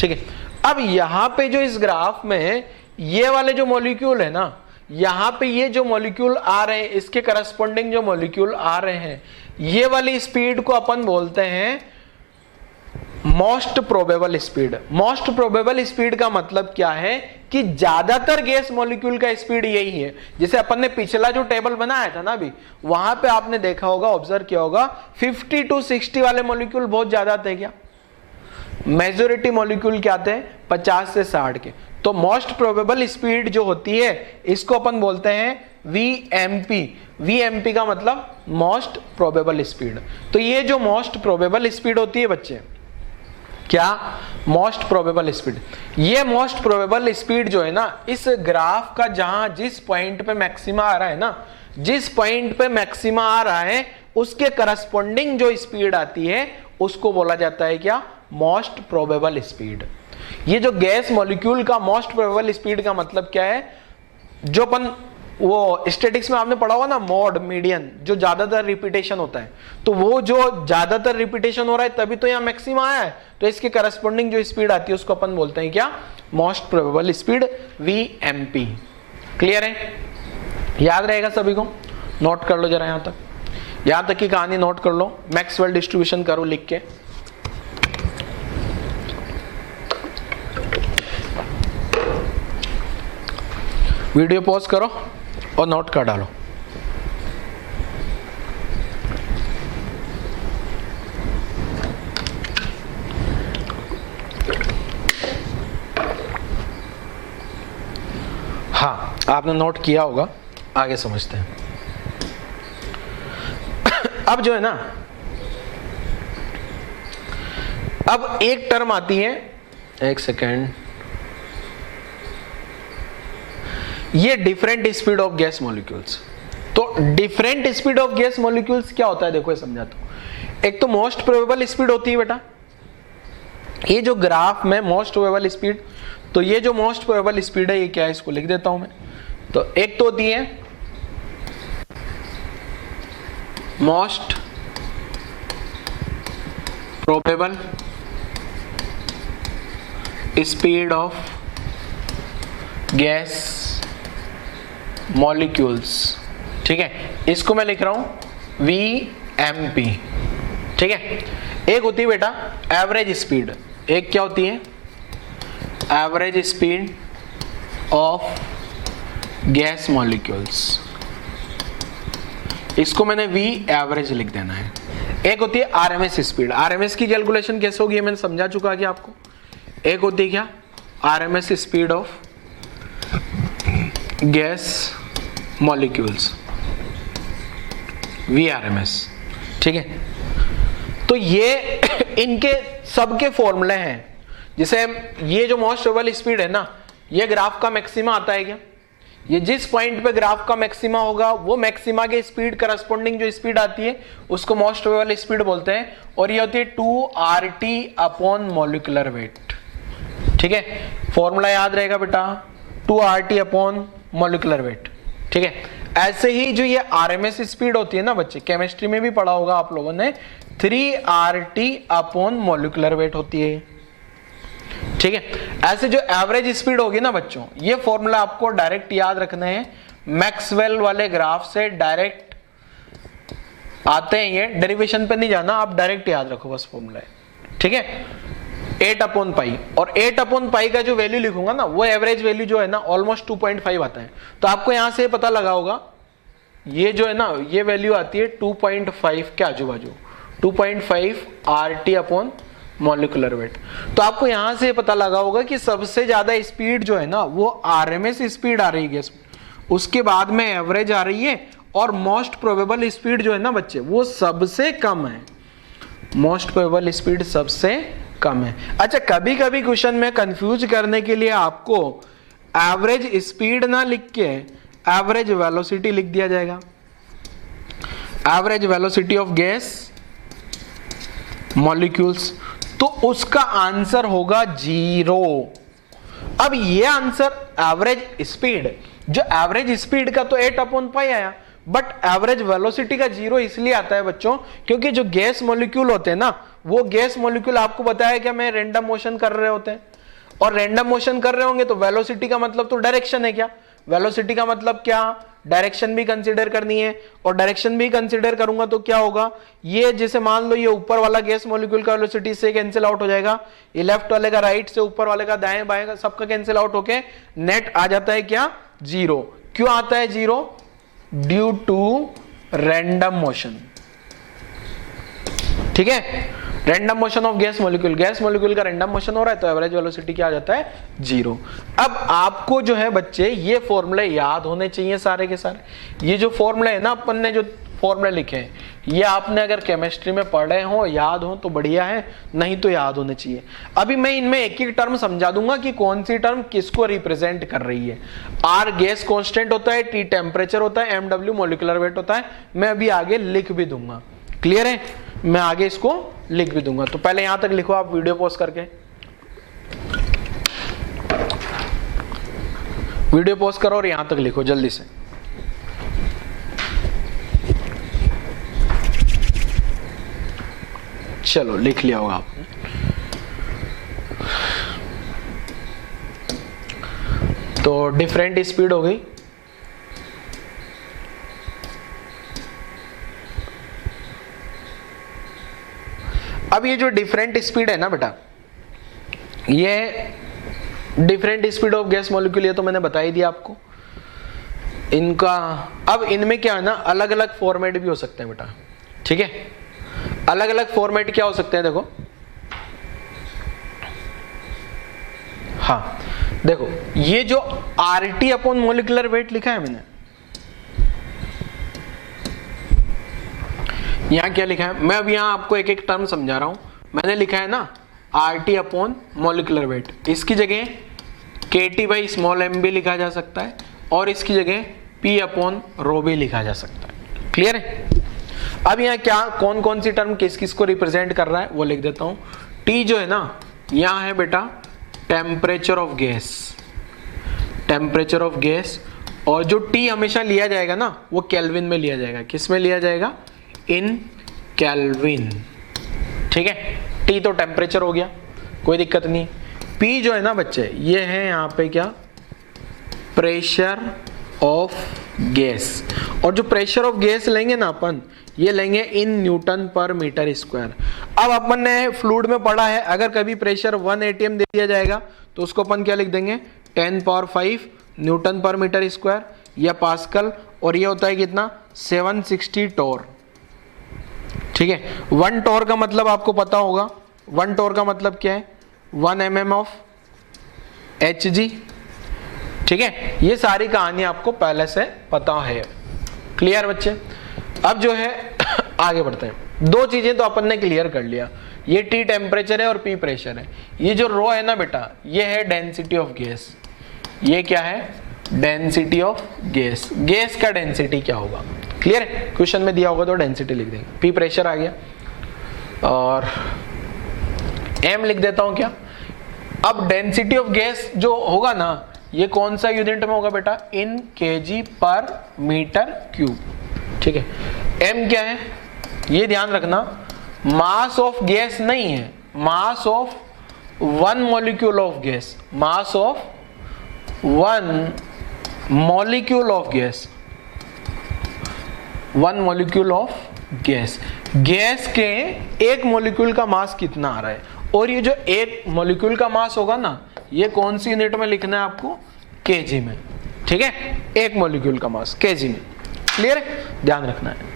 ठीक है। अब यहां पे जो इस ग्राफ में ये वाले जो मॉलिक्यूल है ना, यहां पे ये जो मॉलिक्यूल आ रहे हैं, इसके करस्पॉन्डिंग जो मॉलिक्यूल आ रहे हैं, ये वाली स्पीड को अपन बोलते हैं most probable speed. Most probable speed का मतलब क्या है कि ज्यादातर गैस मॉलिक्यूल का स्पीड यही है। जैसे अपन ने पिछला जो टेबल बनाया था ना अभी, वहां पे आपने देखा होगा, ऑब्जर्व किया होगा, 50 to 60 वाले मॉलिक्यूल बहुत ज्यादा थे क्या? मेजोरिटी मॉलिक्यूल क्या थे? 50 से 60 के। तो मोस्ट प्रोबेबल स्पीड जो होती है इसको अपन बोलते हैं VMP। VMP का मतलब मोस्ट प्रोबेबल स्पीड। तो ये जो मोस्ट प्रोबेबल स्पीड होती है बच्चे, क्या? Most probable speed. ये मोस्ट प्रोबेबल स्पीड जो है ना, इस ग्राफ का जहां जिस पॉइंट पे मैक्सिमा आ रहा है ना, जिस पॉइंट पे मैक्सिमा आ रहा है उसके करस्पॉन्डिंग जो स्पीड आती है उसको बोला जाता है क्या? Most probable speed. ये जो गैस मॉलिक्यूल का मोस्ट प्रोबेबल स्पीड का मतलब क्या है? जो अपन वो स्टैटिक्स में आपने पढ़ा हुआ ना, मोड मीडियन, जो ज्यादातर रिपीटेशन होता है, तो वो जो ज्यादातर रिपीटेशन हो रहा है तभी तो यहाँ मैक्सिमा आया है, तो इसके करस्पॉन्डिंग जो स्पीड आती है उसको अपन बोलते हैं क्या? Most probable speed, VMP। Clear है? याद रहेगा सभी को? नोट कर लो जरा, यहां तक की कहानी नोट कर लो। मैक्सवेल डिस्ट्रीब्यूशन करो लिख के। वीडियो पॉज करो और नोट कर डालो। हाँ, आपने नोट किया होगा, आगे समझते हैं। अब जो है ना, अब एक टर्म आती है, एक सेकेंड, ये different speed of gas molecules. तो different speed of gas molecules क्या होता है देखो, ये समझाता हूं। एक तो मोस्ट प्रोबेबल स्पीड होती है बेटा, ये जो ग्राफ में मोस्ट प्रोबेबल स्पीड, तो ये जो मोस्ट प्रोबेबल स्पीड है ये क्या है, इसको लिख देता हूं मैं। तो एक तो होती है most probable speed of gas molecules, ठीक है, इसको मैं लिख रहा हूं VMP। ठीक है। एक होती है बेटा एवरेज स्पीड, एक क्या होती है? Average speed of gas molecules, इसको मैंने V एवरेज लिख देना है। एक होती है RMS स्पीड। RMS की कैलकुलेशन कैसे होगी मैंने समझा चुका कि आपको। एक होती है क्या? RMS speed of gas molecules, VRMS। ठीक है। तो ये इनके सबके फॉर्मूले हैं। जैसे ये जो मोस्ट प्रोबेबल स्पीड है ना, ये ग्राफ का मैक्सिमा आता है क्या? ये जिस पॉइंट पे ग्राफ का मैक्सिमा होगा वो मैक्सिमा के स्पीड करस्पॉन्डिंग जो स्पीड आती है उसको मोस्ट प्रोबेबल स्पीड बोलते हैं। और ये होती है 2RT अपॉन मॉलिक्यूलर वेट। ठीक है, फॉर्मूला याद रहेगा बेटा, 2RT अपॉन मॉलिक्यूलर वेट। ठीक है। ऐसे ही जो ये RMS स्पीड होती है ना बच्चे, केमिस्ट्री में भी पढ़ा होगा आप लोगों ने, 3RT अपॉन मॉलिक्यूलर वेट होती है। ठीक है। ऐसे जो एवरेज स्पीड होगी ना बच्चों, ये फॉर्मूला आपको डायरेक्ट याद रखना है, मैक्सवेल वाले ग्राफ से डायरेक्ट आते हैं, ये डेरिवेशन पे नहीं जाना, आप डायरेक्ट याद रखो बस फॉर्मूला है। ठीक है। 8/पाई, और 8/पाई का जो वैल्यू लिखूंगा ना, वो एवरेज वैल्यू जो है ना ऑलमोस्ट 2.5 आता है। तो आपको यहां से पता लगा होगा, ये जो है ना ये वैल्यू आती है 2.5 के आजू बाजू, 2.5 RT अपॉन मॉलिक्यूलर वेट। तो आपको यहां से पता लगा होगा कि सबसे ज्यादा स्पीड जो है ना वो RMS स्पीड आ रही है गैस, उसके बाद में एवरेज आ रही है, और मोस्ट प्रोबेबल स्पीड जो है ना बच्चे वो सबसे कम है। मोस्ट प्रोबेबल स्पीड सबसे कम है। अच्छा, कभी कभी क्वेश्चन में कंफ्यूज करने के लिए आपको एवरेज स्पीड ना लिख के एवरेज वेलोसिटी लिख दिया जाएगा। Average velocity of gas molecules, तो उसका आंसर होगा 0। अब ये आंसर एवरेज स्पीड, जो एवरेज स्पीड का तो 8/पाई आया, बट एवरेज वेलोसिटी का 0 इसलिए आता है बच्चों क्योंकि जो गैस मॉलिक्यूल होते हैं ना, वो गैस मॉलिक्यूल आपको बताया क्या मैं रैंडम मोशन कर रहे होते हैं, और रैंडम मोशन कर रहे होंगे तो वेलोसिटी का मतलब तो डायरेक्शन है क्या, वेलोसिटी का मतलब क्या, डायरेक्शन भी कंसीडर करनी है, और डायरेक्शन भी कंसीडर करूंगा तो क्या होगा, ये जैसे मान लो ये ऊपर वाला गैस मॉलिक्यूल का वेलोसिटी से कैंसिल आउट हो जाएगा, ये लेफ्ट वाले का राइट से, ऊपर वाले का दाएं बाएं का, सबका कैंसिल आउट होके नेट आ जाता है क्या, 0। क्यों आता है 0? Due to random motion. ठीक है, random motion of gas molecule, gas molecule का रैंडम मोशन हो रहा है तो एवरेज वेलोसिटी क्या आ जाता है, 0। अब आपको जो है बच्चे ये फॉर्मूले याद होने चाहिए सारे के सारे। ये जो फॉर्मूले है ना, अपन ने जो फॉर्मूले लिखे हैं, ये आपने अगर केमिस्ट्री में पढ़े हो, याद हो तो बढ़िया है, नहीं तो याद होने चाहिए। अभी मैं इनमें एक एक टर्म समझा दूंगा कि कौन सी टर्म किसको रिप्रेजेंट कर रही है। आर गैस कांस्टेंट होता है, टी टेम्परेचर होता है, एमडब्ल्यू मॉलिक्यूलर वेट होता है। मैं अभी आगे लिख भी दूंगा, क्लियर है, मैं आगे इसको लिख भी दूंगा। तो पहले यहां तक लिखो आप वीडियो पॉज करके, वीडियो पॉज करो और यहां तक लिखो जल्दी से। चलो लिख लिया होगा आपने। तो डिफरेंट स्पीड हो गई, अब ये जो डिफरेंट स्पीड है ना बेटा, ये different speed of gas molecule, ये तो मैंने बता ही दिया आपको इनका। अब इनमें क्या है ना, अलग अलग फॉर्मेट भी हो सकते हैं बेटा। ठीक है, अलग अलग फॉर्मेट क्या हो सकते हैं, देखो हाँ देखो, ये जो RT अपॉन मोलिकुलर वेट लिखा है मैंने, यहां क्या लिखा है, मैं अब यहां आपको एक एक टर्म समझा रहा हूं। मैंने लिखा है ना RT अपॉन मोलिकुलर वेट, इसकी जगह KT बाई स्मॉल m भी लिखा जा सकता है, और इसकी जगह P अपॉन रो भी लिखा जा सकता है। क्लियर है? अब यहाँ क्या कौन कौन सी टर्म किस किस को रिप्रेजेंट कर रहा है वो लिख देता हूं। T जो है ना, यहाँ है बेटा temperature of gas, temperature of gas, और जो T हमेशा लिया जाएगा ना वो केल्विन में लिया जाएगा। किस में लिया जाएगा? इन केल्विन। ठीक है, T तो टेम्परेचर हो गया, कोई दिक्कत नहीं। P जो है ना बच्चे, ये है यहाँ पे क्या, प्रेशर ऑफ गैस, और जो प्रेशर ऑफ गैस लेंगे ना अपन, ये लेंगे इन न्यूटन पर मीटर स्क्वायर। अब अपन ने फ्लूइड में पढ़ा है, अगर कभी प्रेशर 1 atm दे दिया जाएगा तो उसको अपन क्या लिख देंगे, 10⁵ न्यूटन पर मीटर स्क्वायर या पास्कल, और ये होता है कितना, 760 टोर। ठीक है, 1 टोर का मतलब आपको पता होगा, 1 टोर का मतलब क्या है, 1 mm ऑफ Hg। ठीक है, ये सारी कहानी आपको पहले से पता है। क्लियर बच्चे? अब जो है आगे बढ़ते हैं। दो चीजें तो अपन ने क्लियर कर लिया, ये T टेम्परेचर है और P प्रेशर है। ये जो रो है ना बेटा, ये है डेंसिटी ऑफ गैस। ये क्या है? Density of gas. गैस का डेंसिटी क्या होगा? क्लियर है? क्वेश्चन में दिया होगा तो डेंसिटी लिख देंगे। P प्रेशर आ गया, और M लिख देता हूं क्या। अब डेंसिटी ऑफ गैस जो होगा ना, ये कौन सा यूनिट में होगा बेटा, इन kg पर मीटर क्यूब। ठीक है, M क्या है ये ध्यान रखना, मास ऑफ गैस नहीं है, mass of 1 molecule of gas, mass of 1 molecule of gas, 1 molecule of gas. Gas के एक मॉलिक्यूल का मास कितना आ रहा है, और ये जो एक मॉलिक्यूल का मास होगा ना, ये कौन सी यूनिट में लिखना है आपको, केजी में। ठीक है, एक मॉलिक्यूल का मास केजी में। क्लियर है? ध्यान रखना है।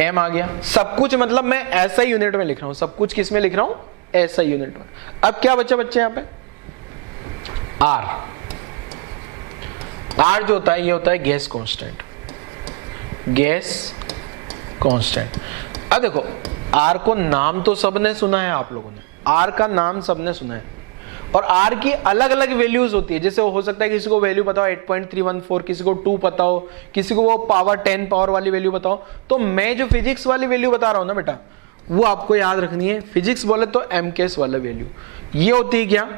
एम आ गया, सब कुछ मतलब मैं ऐसा ही यूनिट में लिख रहा हूं, सब कुछ किस में लिख रहा हूं, ऐसा यूनिट में। अब क्या बच्चा बच्चे यहां पे, आर। आर जो होता है, ये होता है गैस कांस्टेंट, गैस कांस्टेंट। अब देखो, आर को नाम तो सबने सुना है, आप लोगों ने आर का नाम सबने सुना है, और आर की अलग अलग वैल्यूज होती है। जैसे हो सकता है किसी को वैल्यू पता हो 8.314, किसी को 2 पता हो, किसी को वो पावर 10 पावर वाली वैल्यू बताओ। तो मैं जो फिजिक्स वाली वैल्यू बता रहा हूं ना बेटा, वो आपको याद रखनी है। फिजिक्स बोले तो एमकेएस वाला वैल्यू, ये होती है क्या,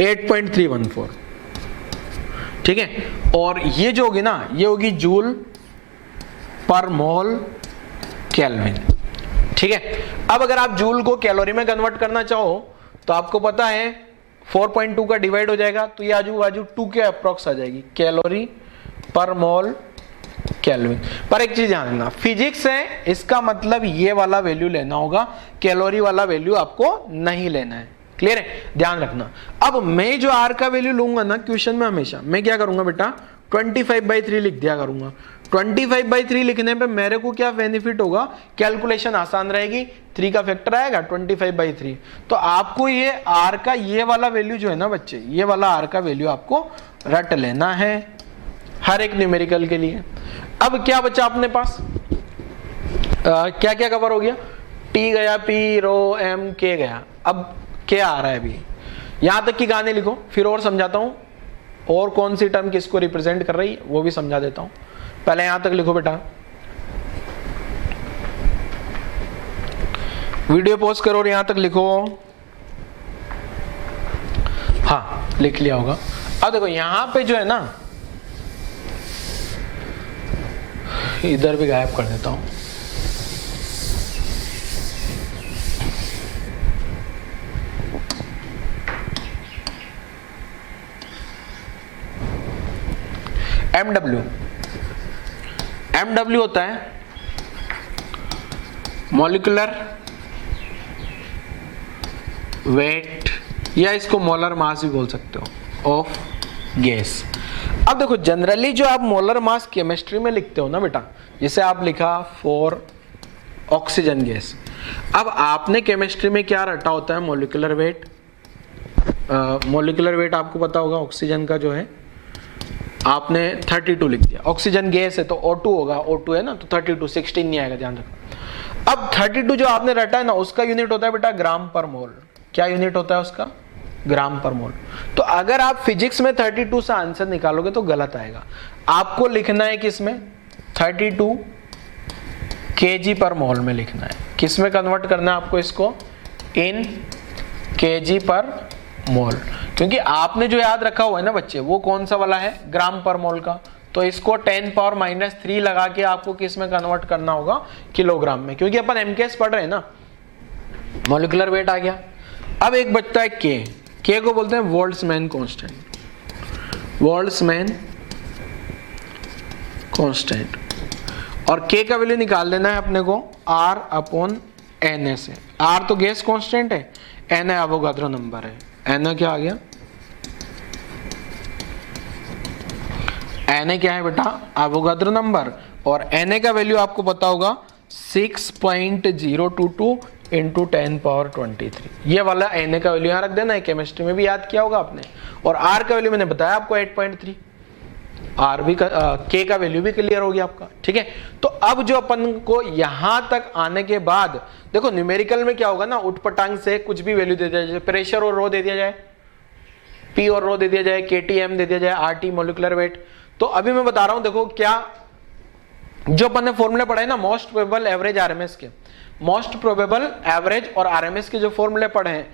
8.314, ठीक है। और ये जो होगी ना, ये होगी जूल पर मोल केल्विन, ठीक है। अब अगर आप जूल को कैलोरी में कन्वर्ट करना चाहो तो आपको पता है 4.2 का डिवाइड हो जाएगा, तो ये आजू बाजू 2 के अप्रोक्स आ जाएगी, कैलोरी पर मोल केल्विन। पर एक चीज ध्यान देना, फिजिक्स है, इसका मतलब ये वाला वैल्यू लेना होगा, कैलोरी वाला वैल्यू आपको नहीं लेना है, क्लियर है, ध्यान रखना। अब मैं जो आर का वैल्यू लूंगा ना क्वेश्चन में, हमेशा मैं क्या करूंगा बेटा, 25/3 लिख दिया करूंगा। 25/3 लिखने पे मेरे को क्या बेनिफिट होगा, कैलकुलेशन आसान रहेगी, 3 का फैक्टर आएगा 25/3। तो आपको ये आर का ये वाला वैल्यू जो है ना बच्चे, ये वाला आर का वैल्यू आपको रट लेना है हर एक न्यूमेरिकल के लिए। अब क्या बचा अपने पास, क्या क्या कवर हो गया, टी गया, पी, रो, एम, के गया। अब क्या आ रहा है अभी, यहां तक की कहानी लिखो, फिर और समझाता हूं, और कौन सी टर्म किसको रिप्रेजेंट कर रही है वो भी समझा देता हूं। पहले यहां तक लिखो बेटा, वीडियो पॉज करो और यहां तक लिखो। हाँ लिख लिया होगा। अब देखो यहां पे जो है ना, इधर भी गायब कर देता हूं, MW होता है मॉलिक्यूलर वेट, या इसको मोलर मास भी बोल सकते हो ऑफ गैस। अब देखो जनरली जो आप मोलर मास केमिस्ट्री में लिखते हो ना बेटा, जैसे आप लिखा फॉर ऑक्सीजन गैस, अब आपने केमिस्ट्री में क्या रटा होता है, मॉलिक्यूलर वेट। मॉलिक्यूलर वेट आपको पता होगा ऑक्सीजन का जो है, आपने 32 लिख दिया, ऑक्सीजन गैस है तो O2 होगा, O2 है ना, तो 32, 16 नहीं आएगा, ध्यान रखना। अब 32 जो आपने रटा है ना, उसका यूनिट होता है बेटा ग्राम पर मोल। क्या यूनिट होता है उसका, ग्राम पर मोल। तो अगर आप फिजिक्स में 32 से आंसर निकालोगे तो गलत आएगा, आपको लिखना है किसमें, 32 kg पर मोल में लिखना है। किस में कन्वर्ट करना है आपको इसको, इन kg पर मोल, क्योंकि आपने जो याद रखा हुआ है ना बच्चे, वो कौन सा वाला है, ग्राम पर मोल का। तो इसको 10⁻³ लगा के आपको किस में कन्वर्ट करना होगा, किलोग्राम में, क्योंकि अपन एमकेएस पढ़ रहे हैं ना। मॉलिक्यूलर वेट आ गया। अब एक बचता है के को बोलते हैं बोल्ट्जमैन कांस्टेंट, बोल्ट्जमैन कांस्टेंट। और के का वैल्यू निकाल लेना है अपने को R/Na से। R तो गैस कांस्टेंट है, Na एवोगाड्रो नंबर है। Na क्या आ गया, Na क्या है बेटा, एवोगाड्रो नंबर। और Na का वैल्यू आपको पता होगा 6.022 इंटू 10⁻23। ये वाला Na का वैल्यू यहाँ रख देना है, केमिस्ट्री में भी याद किया होगा आपने। और R का वैल्यू मैंने बताया आपको 8.3। आर भी के का वैल्यू भी क्लियर हो गया आपका, ठीक है। तो अब जो अपन को यहां तक आने के बाद देखो न्यूमेरिकल में क्या होगा ना, उठपटांग से कुछ भी वैल्यू दे दिया जाए, प्रेशर और रो दे दिया जाए, पी और रो दे दिया जाए, केटीएम दे दिया जाए, आरटी मॉलिक्यूलर वेट। तो अभी मैं बता रहा हूं, देखो क्या जो अपन ने फॉर्मूले पढ़े ना, मोस्ट प्रोबेबल एवरेज आरएमएस के, मोस्ट प्रोबेबल एवरेज और आरएमएस के जो फॉर्मूले पढ़े हैं,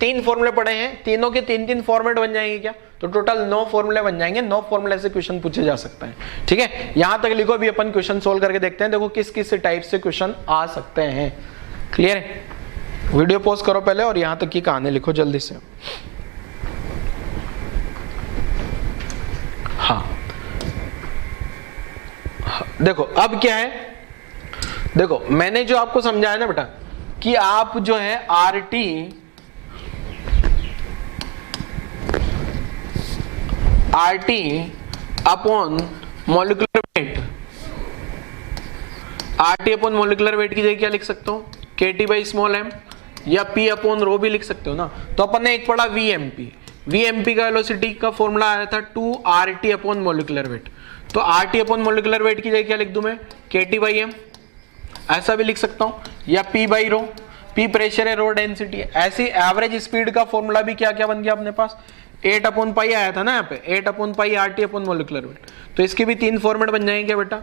3 फॉर्मूले पढ़े हैं, तीनों के 3-3 फॉर्मेट बन जाएंगे क्या, तो टोटल 9 फॉर्मूले बन जाएंगे। 9 फॉर्मूले से क्वेश्चन पूछे जा सकते हैं, ठीक है। यहां तक लिखो, अभी अपन क्वेश्चन सोल्व करके देखते हैं, देखो किस किस टाइप से क्वेश्चन आ सकते हैं, क्लियर है। वीडियो पॉज करो पहले और यहां तक की कहानी लिखो जल्दी से। हाँ देखो अब क्या है, देखो मैंने जो आपको समझाया ना बेटा, कि आप जो है RT upon molecular wait, RT upon molecular wait की जगह क्या लिख सकते हो, KT/m, या P अपॉन रो भी लिख सकते हो ना। तो अपन ने एक पढ़ा VMP का वेलोसिटी का फॉर्मूला आया था 2RT अपॉन मॉलिक्यूलर वेट। तो RT अपॉन मॉलिक्यूलर वेट की जगह क्या लिख दूं मैं, KT/m, ऐसा भी लिख सकता हूं, या P/रो, P प्रेशर है, रो डेंसिटी है। ऐसी एवरेज स्पीड का फॉर्मूला भी क्या क्या बन गया अपने पास, 8/π आया था ना यहाँ पे, 8/π RT अपॉन मॉलिक्यूलर वेट। तो इसके भी 3 फॉर्मेट बन जाएंगे बेटा,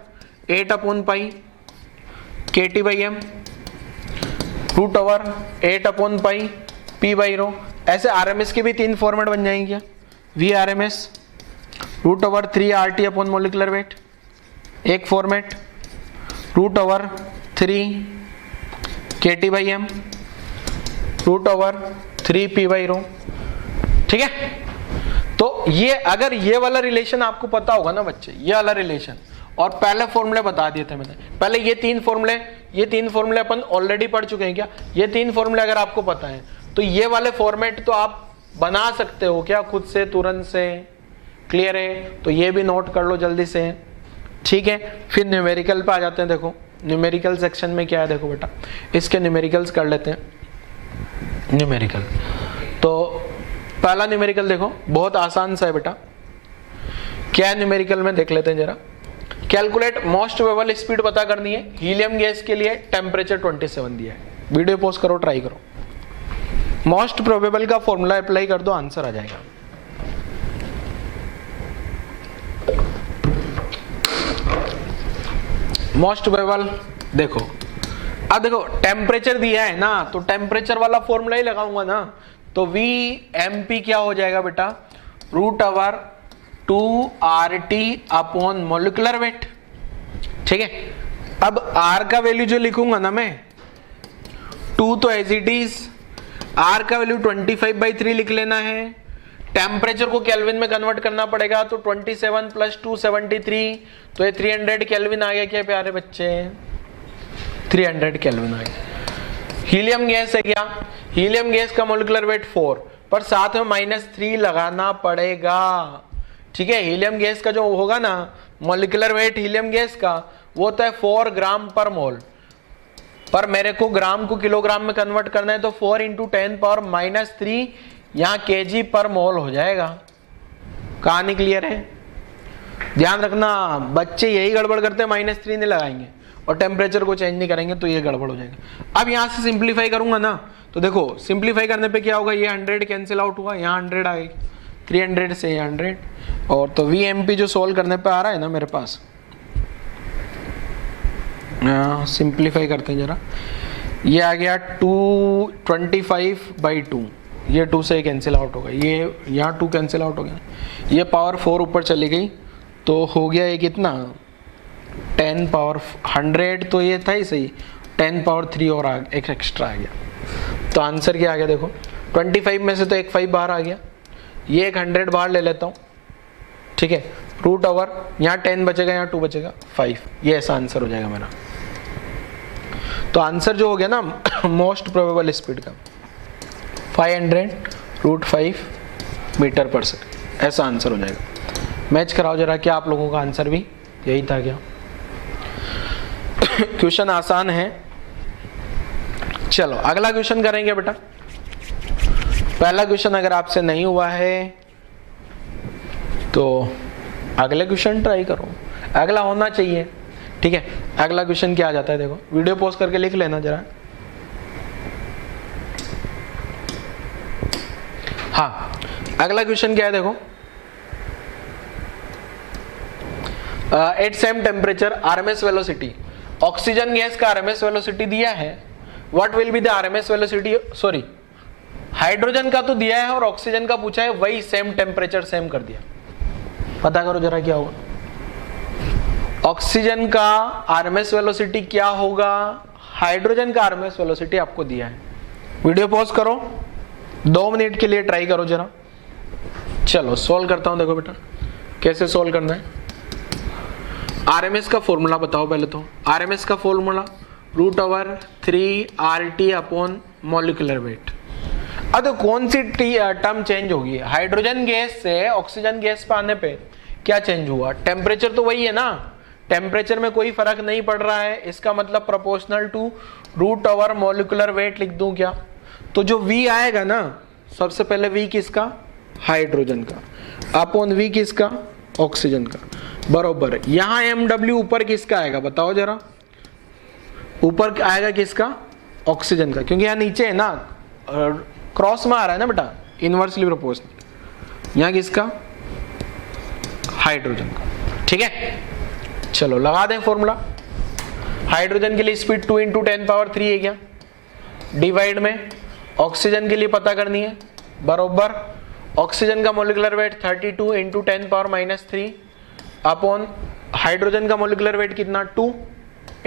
8/π KT/m √8/π P/रो, ऐसे आरएमएस के भी 3 फॉर्मेट बन जाएंगे क्या, V RMS √3 RT upon molecular weight, एक फॉर्मेट √3 KT/m √3 P/ρ, ठीक है। तो ये अगर ये वाला रिलेशन आपको पता होगा ना बच्चे, ये वाला रिलेशन, और पहले फॉर्मूले बता दिए थे मैंने, पहले ये तीन फॉर्मूले अपन ऑलरेडी पढ़ चुके हैं क्या, ये 3 फॉर्मूले अगर आपको पता है तो ये वाले फॉर्मेट तो आप बना सकते हो क्या खुद से, तुरंत से, क्लियर है। तो ये भी नोट कर लो जल्दी से, ठीक है। फिर न्यूमेरिकल पे आ जाते हैं। देखो न्यूमेरिकल सेक्शन में क्या है, देखो बेटा इसके न्यूमेरिकल्स कर लेते हैं। न्यूमेरिकल तो पहला न्यूमेरिकल देखो बहुत आसान सा है बेटा, क्या है न्यूमेरिकल में देख लेते हैं जरा। कैलकुलेट मोस्ट प्रोबेबल स्पीड पता करनी है हीलियम गैस के लिए, टेम्परेचर 27 दिया है। वीडियो पॉज करो, ट्राई करो, मोस्ट प्रोबेबल का फॉर्मूला अप्लाई कर दो, आंसर आ जाएगा। मोस्ट प्रोबेबल देखो, अब देखो टेम्परेचर दिया है ना, तो टेम्परेचर वाला फॉर्मूला ही लगाऊंगा ना, तो VMP क्या हो जाएगा बेटा, √2 RT अपॉन मोलिकुलर वेट, ठीक है। अब R का वैल्यू जो लिखूंगा ना मैं, 2 तो एज इट इज, R का वैल्यू 25/3 लिख लेना है। टेम्परेचर को केल्विन में कन्वर्ट करना पड़ेगा, तो 27 + 2 73, तो ये 300 केल्विन आ गया क्या प्यारे बच्चे, 300 केल्विन आ गया। हीलियम गैस है क्या, हीलियम गैस का मोलिकुलर वेट 4, पर साथ में -3 लगाना पड़ेगा, ठीक है। हीलियम गैस का जो होगा ना मोलिकुलर वेट हीलियम गैस का, वो होता है 4 ग्राम पर मोल, पर मेरे को ग्राम को किलोग्राम में कन्वर्ट करना है, तो 4 × 10⁻³ यहाँ kg पर मोल हो जाएगा। कहानी क्लियर है, ध्यान रखना बच्चे यही गड़बड़ करते हैं, -3 नहीं लगाएंगे और टेम्परेचर को चेंज नहीं करेंगे, तो ये गड़बड़ हो जाएगा। अब यहाँ से सिंप्लीफाई करूंगा ना, तो देखो सिंप्लीफाई करने पे क्या होगा, ये 100 कैंसिल आउट हुआ, यहाँ 100 आ गई, 300 से 100, और तो VMP जो सोल्व करने पे आ रहा है ना मेरे पास, सिंप्लीफाई करते हैं जरा, ये आ गया 225/2, ये 2 से कैंसिल आउट होगा, ये यहाँ 2 कैंसिल आउट हो गया, ये पावर 4 ऊपर चली गई, तो हो गया ये कितना 10 पावर 100, तो ये था ही सही, 10 पावर 3 और एक एक्स्ट्रा आ गया। तो आंसर क्या आ गया देखो, 25 में से तो एक 5 बाहर आ गया, ये एक 100 बाहर ले लेता हूँ, ठीक है। √, यहाँ 10 बचेगा, यहाँ 2 बचेगा 5, ये ऐसा आंसर हो जाएगा मेरा। तो आंसर जो हो गया ना मोस्ट प्रोबेबल स्पीड का 500√5 मीटर पर सेकंड, ऐसा आंसर हो जाएगा। मैच कराओ जरा, क्या आप लोगों का आंसर भी यही था क्या? क्वेश्चन आसान है। चलो अगला क्वेश्चन करेंगे बेटा। पहला क्वेश्चन अगर आपसे नहीं हुआ है तो अगले क्वेश्चन ट्राई करो, अगला होना चाहिए, ठीक है। अगला क्वेश्चन क्या आ जाता है देखो, वीडियो पॉज करके लिख लेना जरा। हाँ अगला क्वेश्चन क्या है देखो, at same temperature RMS velocity, oxygen gas का आरएमएस वेलोसिटी दिया है, what will be the RMS velocity, sorry hydrogen का तो दिया है और ऑक्सीजन का पूछा है, वही सेम टेम्परेचर सेम कर दिया, पता करो जरा क्या होगा। ऑक्सीजन का आरएमएस वेलोसिटी क्या होगा, हाइड्रोजन का आरएमएस वेलोसिटी आपको दिया है। वीडियो पॉज करो, 2 मिनट के लिए ट्राई करो जरा। चलो सॉल्व करता हूं, देखो बेटा कैसे सॉल्व करना है। आरएमएस का फॉर्मूला बताओ पहले तो। आरएमएस का formula √3 RT upon molecular wait. अब कौन सी टर्म चेंज होगी, हाइड्रोजन गैस से ऑक्सीजन गैस पे आने पे क्या चेंज हुआ, टेम्परेचर तो वही है ना, टेम्परेचर में कोई फर्क नहीं पड़ रहा है, इसका मतलब प्रोपोर्शनल टू √, मोलिकुलर वेट लिख दूं क्या, तो जो V आएगा ना, सबसे पहले V किसका, हाइड्रोजन का, अपॉन V किसका, ऑक्सीजन का, बरोबर यहाँ MW ऊपर किसका आएगा बताओ जरा, ऊपर आएगा किसका, ऑक्सीजन का, क्योंकि यहाँ नीचे है ना, क्रॉस में आ रहा है ना बेटा, इनवर्सली प्रोपोर्शनल, यहाँ किसका, हाइड्रोजन का, ठीक है। चलो लगा दें फॉर्मूला। हाइड्रोजन के लिए स्पीड 2 × 10⁻³ है क्या, डिवाइड में ऑक्सीजन के लिए पता करनी है बरोबर ऑक्सीजन का molecular weight 32 into 10 power -3 upon hydrogen का मोलिकुलर वेट कितना 2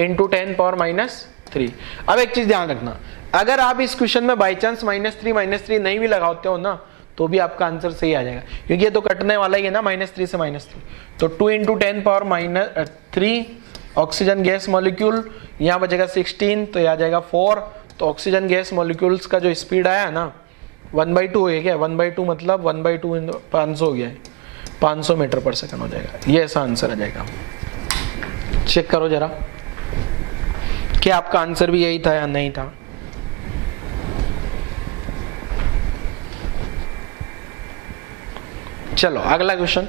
इंटू 10 पावर -3। अब एक चीज ध्यान रखना, अगर आप इस क्वेश्चन में बाई चांस -3 नहीं भी लगाते हो ना तो भी आपका आंसर सही आ जाएगा, क्योंकि ये तो कटने वाला ही है ना -3 से -3। तो 2 into 10 power -3 oxygen gas molecule, यहाँ बचेगा 16 तो यह आ जाएगा 4। तो ऑक्सीजन गैस मॉलिक्यूल्स का जो स्पीड आया है ना 1/2 हो गया, 1/2 मतलब 1/2 500 हो गया है, 500 मीटर पर सेकंड हो जाएगा। ये ऐसा आंसर आ जाएगा। चेक करो जरा कि आपका आंसर भी यही था या नहीं था। चलो अगला क्वेश्चन,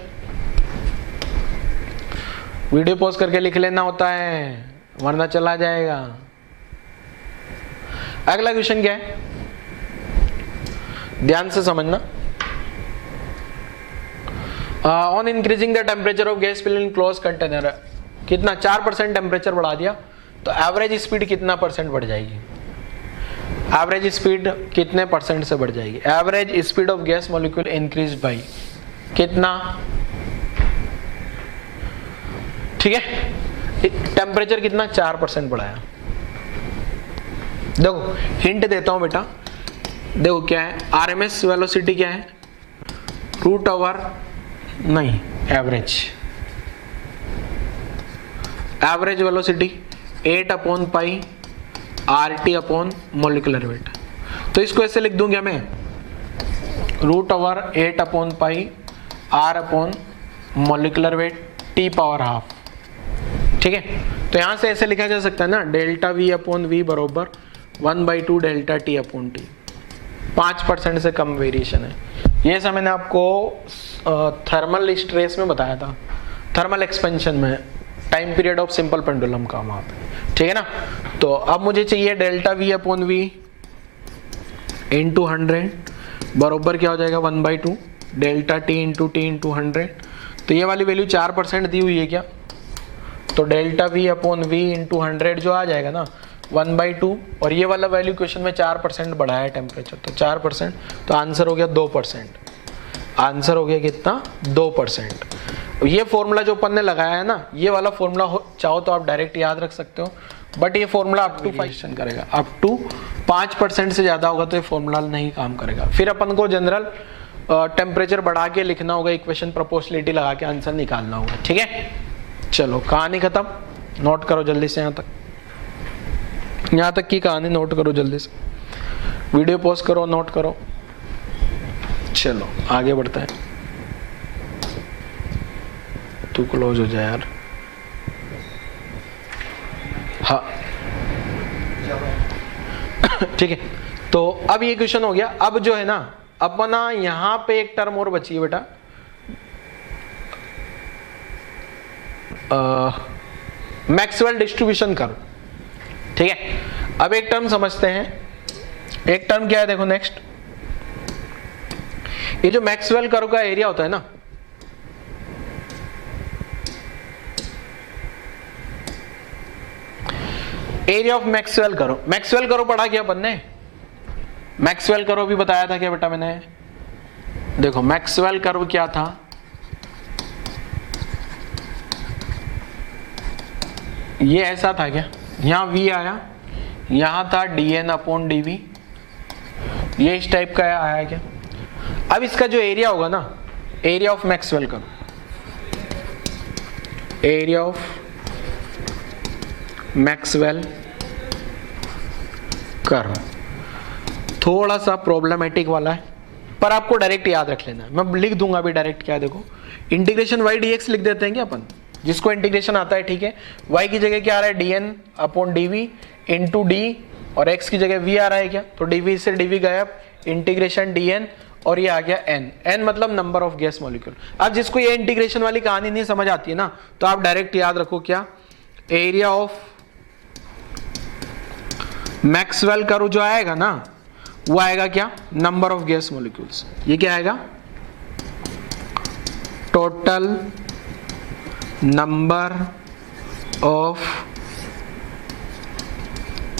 वीडियो पॉज करके लिख लेना होता है वरना चला जाएगा। अगला क्वेश्चन क्या है, ध्यान से समझना। On increasing the temperature of gas fill in close container, कितना 4% टेम्परेचर बढ़ा दिया तो एवरेज स्पीड कितना परसेंट बढ़ जाएगी? एवरेज स्पीड कितने परसेंट से बढ़ जाएगी? Average speed of gas molecule increase by कितना? ठीक है, टेम्परेचर कितना 4% बढ़ाया। देखो हिंट देता हूं बेटा, देखो क्या है, आरएमएस वेलोसिटी क्या है, रूट ओवर नहीं एवरेज, एवरेज वेलोसिटी 8/पाई RT अपॉन मोलिकुलर वेट। तो इसको ऐसे लिख दूं क्या मैं, रूट ओवर 8/पाई R upon molecular weight T power half. ठीक है, तो यहां से ऐसे लिखा जा सकता है ना, डेल्टा V अपॉन V बरोबर 1/2 डेल्टा T अपॉन T। 5% से कम वेरिएशन है। ये सब मैंने आपको थर्मल स्ट्रेस में बताया था, थर्मल एक्सपेंशन में, time period of simple pendulum का वहां पे। ठीक है ना, तो अब मुझे चाहिए delta V upon V into 100 बरोबर क्या हो जाएगा 1/2 डेल्टा T इंटू 100। तो ये वाली वैल्यू 4% दी हुई है क्या, तो delta V upon V into 100 जो आ जाएगा ना 1/2, और ये वाला वैल्यू क्वेश्चन में 4% बढ़ाया है टेम्परेचर, तो 4%, तो आंसर हो गया 2%। आंसर हो गया कितना 2%। ये फॉर्मूला जो अपन ने लगाया है ना, ये वाला फॉर्मूला चाहो तो आप डायरेक्ट याद रख सकते हो, बट ये फॉर्मूला अप टू 5% करेगा, अप टू 5% से ज्यादा होगा तो ये फॉर्मूला नहीं काम करेगा। फिर अपन को जनरल टेम्परेचर बढ़ा के लिखना होगा, इक्वेशन प्रोपोर्शनलिटी लगा के आंसर निकालना होगा। ठीक है, चलो कहानी खत्म, नोट करो जल्दी से, यहाँ तक की कहानी नोट करो जल्दी से, वीडियो पॉज करो, नोट करो। चलो आगे बढ़ते हैं, तू क्लोज हो जाए यार। हाँ ठीक है, तो अब ये क्वेश्चन हो गया। अब जो है ना अपना यहां पे एक टर्म और बची है बेटा, मैक्सवेल डिस्ट्रीब्यूशन कर्व। ठीक है, अब एक टर्म समझते हैं। एक टर्म क्या है देखो, नेक्स्ट, ये जो मैक्सवेल कर्व का एरिया होता है ना, area of Maxwell curve. Maxwell curve पढ़ा क्या अपन ने, मैक्सवेल कर्व भी बताया था क्या बेटा मैंने? देखो मैक्सवेल कर्व क्या था, ये ऐसा था क्या, यहां V आया, यहां था dN अपॉन dV, ये इस टाइप का आया क्या? अब इसका जो एरिया होगा ना, area of Maxwell curve, area of Maxwell curve थोड़ा सा प्रॉब्लमेटिक वाला है, पर आपको डायरेक्ट याद रख लेना है। मैं लिख दूंगा अभी डायरेक्ट, क्या है देखो, इंटीग्रेशन y dx लिख देते हैं क्या अपन, जिसको इंटीग्रेशन आता है। ठीक है, y की जगह क्या आ रहा है dn upon dv into d, और x की जगह v आ रहा है क्या, तो dv से dv गायब, इंटीग्रेशन dn, और ये आ गया n मतलब नंबर ऑफ गैस मॉलिक्यूल। अब जिसको ये इंटीग्रेशन वाली कहानी नहीं समझ आती है ना, तो आप डायरेक्ट याद रखो क्या, एरिया ऑफ मैक्सवेल कर्व जो आएगा ना, वो आएगा क्या, नंबर ऑफ गैस मॉलिक्यूल्स। ये क्या आएगा, total number of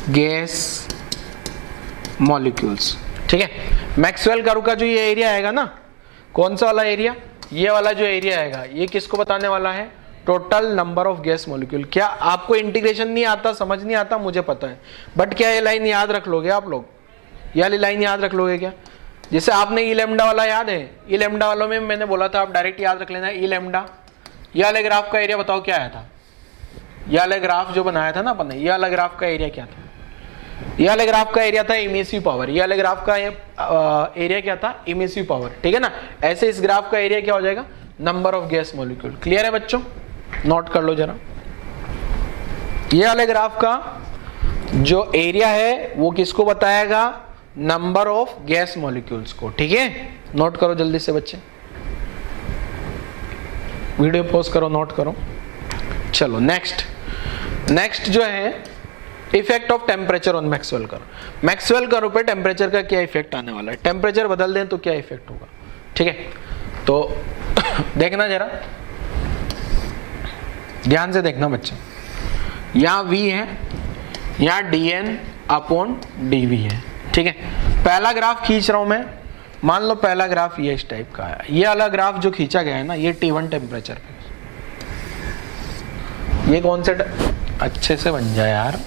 gas molecules. ठीक है। मैक्सवेल कर्व का जो ये एरिया आएगा ना, कौन सा वाला एरिया, ये वाला जो एरिया आएगा, ये किसको बताने वाला है, total number of gas molecule. क्या आपको इंटीग्रेशन नहीं आता, समझ नहीं आता, मुझे पता है, बट क्या ये लाइन याद रख लोगे आप लोग, ये वाली लाइन याद रख लोगे क्या? जैसे आपने ई लैम्डा वाला याद है, ई लैम्डा वालों में मैंने बोला था आप डायरेक्ट याद रख लेना, ई लैम्डा। ये वाले ग्राफ का एरिया बताओ क्या आया था, ये वाला ग्राफ जो बनाया था ना अपन ने, ये वाला ग्राफ का एरिया क्या था, ये वाले ग्राफ का एरिया था इमिसिव पावर, ये वाले ग्राफ का एरिया क्या था, इमिसिव पावर, ठीक है ना। ऐसे इस ग्राफ का एरिया क्या हो जाएगा, number of gas molecule. Clear है बच्चों, नोट कर लो जरा। ये वाले ग्राफ का जो एरिया है वो किसको बताएगा, नंबर ऑफ गैस मॉलिक्यूल्स को, ठीक है। नोट करो जल्दी से बच्चे, वीडियो पॉज करो, नोट करो। चलो नेक्स्ट जो है effect of temperature on Maxwell curve. Maxwell curve पे टेम्परेचर का क्या इफेक्ट आने वाला है, टेम्परेचर बदल दें तो क्या इफेक्ट होगा, ठीक है। तो देखना जरा, ध्यान से देखना बच्चे, यहाँ V है, यहाँ dN अपॉन dV है, ठीक है। पहला ग्राफ खींच रहा हूं मैं, मान लो पहला ग्राफ ये इस टाइप का है, ये वाला ग्राफ जो खींचा गया है ना, ये T1 टेम्परेचर पे, ये कौन से अच्छे से बन जाए यार,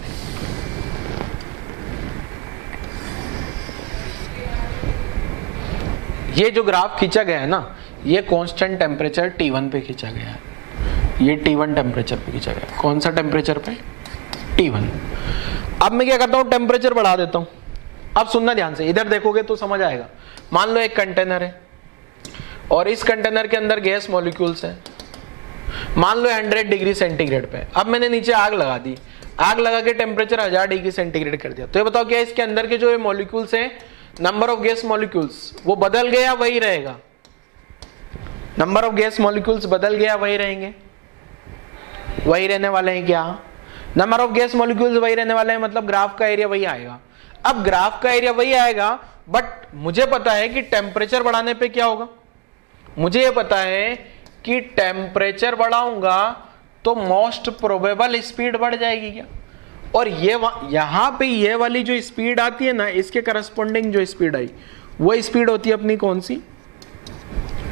ये जो ग्राफ खींचा गया है ना, ये कांस्टेंट टेम्परेचर T1 पे खींचा गया है, ये T1 टेम्परेचर पे खींचा गया। कौन सा टेम्परेचर पे, T1। अब मैं क्या करता हूं, टेम्परेचर बढ़ा देता हूं। अब सुनना ध्यान से, इधर देखोगे तो समझ आएगा। मान लो एक कंटेनर है और इस कंटेनर के अंदर गैस मॉलिक्यूल्स हैं, मान लो 100 डिग्री सेंटीग्रेड पे। अब मैंने नीचे आग लगा दी, आग लगा के टेम्परेचर 1000 डिग्री सेंटीग्रेड कर दिया। तो ये बताओ क्या इसके अंदर के जो मॉलिक्यूल्स हैं, नंबर ऑफ गैस मॉलिक्यूल्स वो बदल गया, वही रहेगा, नंबर ऑफ गैस मॉलिक्यूल्स बदल गया, वही रहेंगे, वही रहने वाले हैं। क्या नंबर ऑफ गैस मॉलिक्यूल्स वही रहने वाले हैं, मतलब ग्राफ का एरिया वही आएगा। अब ग्राफ का एरिया वही आएगा, बट मुझे पता है कि टेम्परेचर बढ़ाने पे क्या होगा, मुझे ये पता है कि टेम्परेचर बढ़ाऊंगा तो मोस्ट प्रोबेबल स्पीड बढ़ जाएगी क्या, और ये यहां पे ये वाली जो स्पीड आती है ना, इसके करस्पॉन्डिंग जो स्पीड आई वो स्पीड होती है अपनी कौन सी,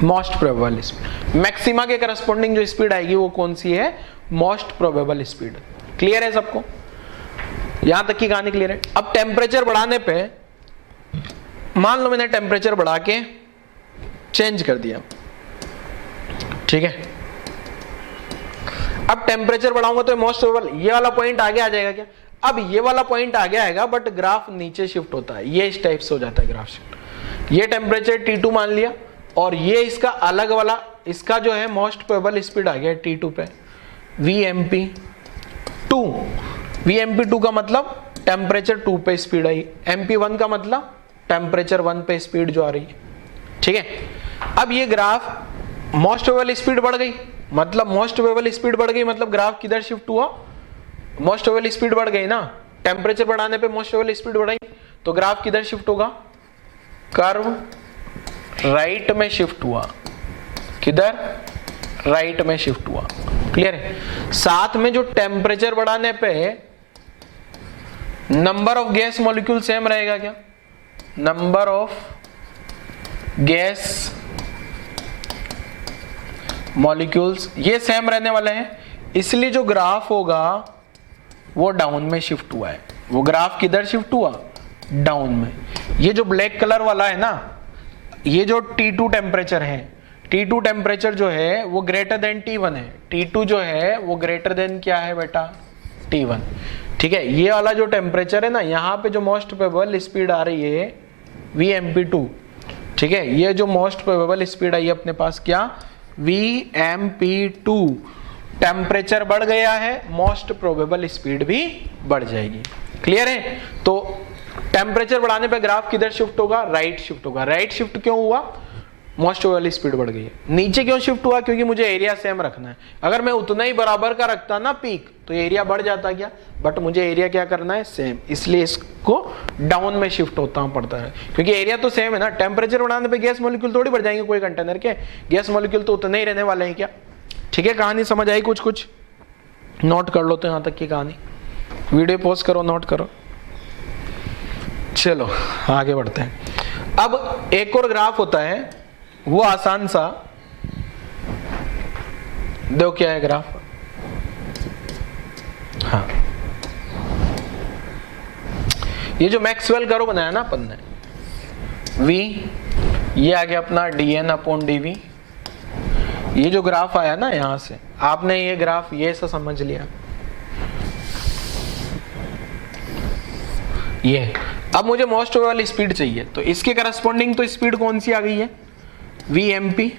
मोस्ट प्रोबेबल स्पीड। मैक्सिमा के करस्पॉन्डिंग जो स्पीड आएगी वो कौन सी है, मोस्ट प्रोबेबल स्पीड। क्लियर है सबको, यहां तक की कहानी क्लियर है। अब टेम्परेचर बढ़ाने पे, मान लो मैंने टेम्परेचर बढ़ा के चेंज कर दिया, ठीक है। अब टेम्परेचर बढ़ाऊंगा तो मोस्ट प्रोबेबल, ये वाला पॉइंट आगे आ जाएगा क्या, अब ये वाला पॉइंट आगे आएगा, बट ग्राफ नीचे शिफ्ट होता है, ये इस टाइप से हो जाता है ग्राफ शिफ्ट। ये टेम्परेचर T2 मान लिया, और ये इसका अलग वाला, इसका जो है मोस्ट प्रोबेबल स्पीड आ गया T2 पे, VMP2। VMP2 का मतलब टेम्परेचर 2 पे स्पीड आई, MP1 का मतलब टेम्परेचर 1 पे स्पीड जो आ रही है, ठीक है। अब ये ग्राफ मोस्ट प्रोबेबल स्पीड बढ़ गई, मतलब मोस्ट प्रोबेबल स्पीड बढ़ गई, मतलब ग्राफ किधर शिफ्ट हुआ, मोस्ट प्रोबेबल स्पीड बढ़ गई ना, टेम्परेचर बढ़ाने पे मोस्ट प्रोबेबल स्पीड बढ़ाई, तो ग्राफ किधर शिफ्ट होगा, कर्व राइट में शिफ्ट हुआ, किधर, राइट में शिफ्ट हुआ। क्लियर है। साथ में जो टेम्परेचर बढ़ाने पे number of gas molecule same रहेगा क्या, नंबर ऑफ गैस मॉलिक्यूल्स ये सेम रहने वाले हैं, इसलिए जो ग्राफ होगा वो डाउन में शिफ्ट हुआ है। वो ग्राफ किधर शिफ्ट हुआ, डाउन में। ये जो ब्लैक कलर वाला है ना, ये जो T2 टेम्परेचर है, T2 टेम्परेचर जो है वो ग्रेटर देन T1 है, T2 जो है वो ग्रेटर देन क्या है बेटा, T1, ठीक है। ये वाला जो टेम्परेचर है ना, यहाँ पे जो मोस्ट प्रोबेबल स्पीड आ रही है VMP2, ठीक है। ये जो मोस्ट प्रोबेबल स्पीड आई अपने पास क्या, VMP2। टेम्परेचर बढ़ गया है, मोस्ट प्रोबेबल स्पीड भी बढ़ जाएगी। क्लियर है। तो टेम्परेचर बढ़ाने पे ग्राफ किधर शिफ्ट होगा, राइट शिफ्ट होगा। राइट शिफ्ट क्यों हुआ, मोस्ट प्रोबेबल स्पीड बढ़ गई है। नीचे क्यों शिफ्ट हुआ, क्योंकि मुझे एरिया सेम रखना है। अगर मैं उतना ही बराबर का रखता ना पीक, तो एरिया बढ़ जाता क्या, बट मुझे एरिया क्या करना है, सेम, इसलिए इसको डाउन में शिफ्ट होता पड़ता है, क्योंकि एरिया तो सेम है ना। टेम्परेचर बढ़ाने पे गैस मॉलिक्यूल थोड़ी बढ़ जाएंगे, कोई कंटेनर के गैस मॉलिक्यूल तो उतने ही रहने वाले हैं क्या। ठीक है, कहानी समझ आई, कुछ कुछ नोट कर लो तो यहां तक की कहानी। वीडियो पॉज करो, नोट करो। चलो आगे बढ़ते हैं। अब एक और ग्राफ होता है वो आसान सा, देखो क्या है ग्राफ। हाँ, ये जो मैक्सवेल कर्व बनाया ना अपन ने, v ये आ गया अपना dn अपॉन dv, ये जो ग्राफ आया ना यहां से, आपने ये ग्राफ ये सा समझ लिया, ये। अब मुझे मोस्ट प्रोबेबल स्पीड चाहिए, तो इसके करस्पॉन्डिंग तो स्पीड कौन सी आ गई है, vmp,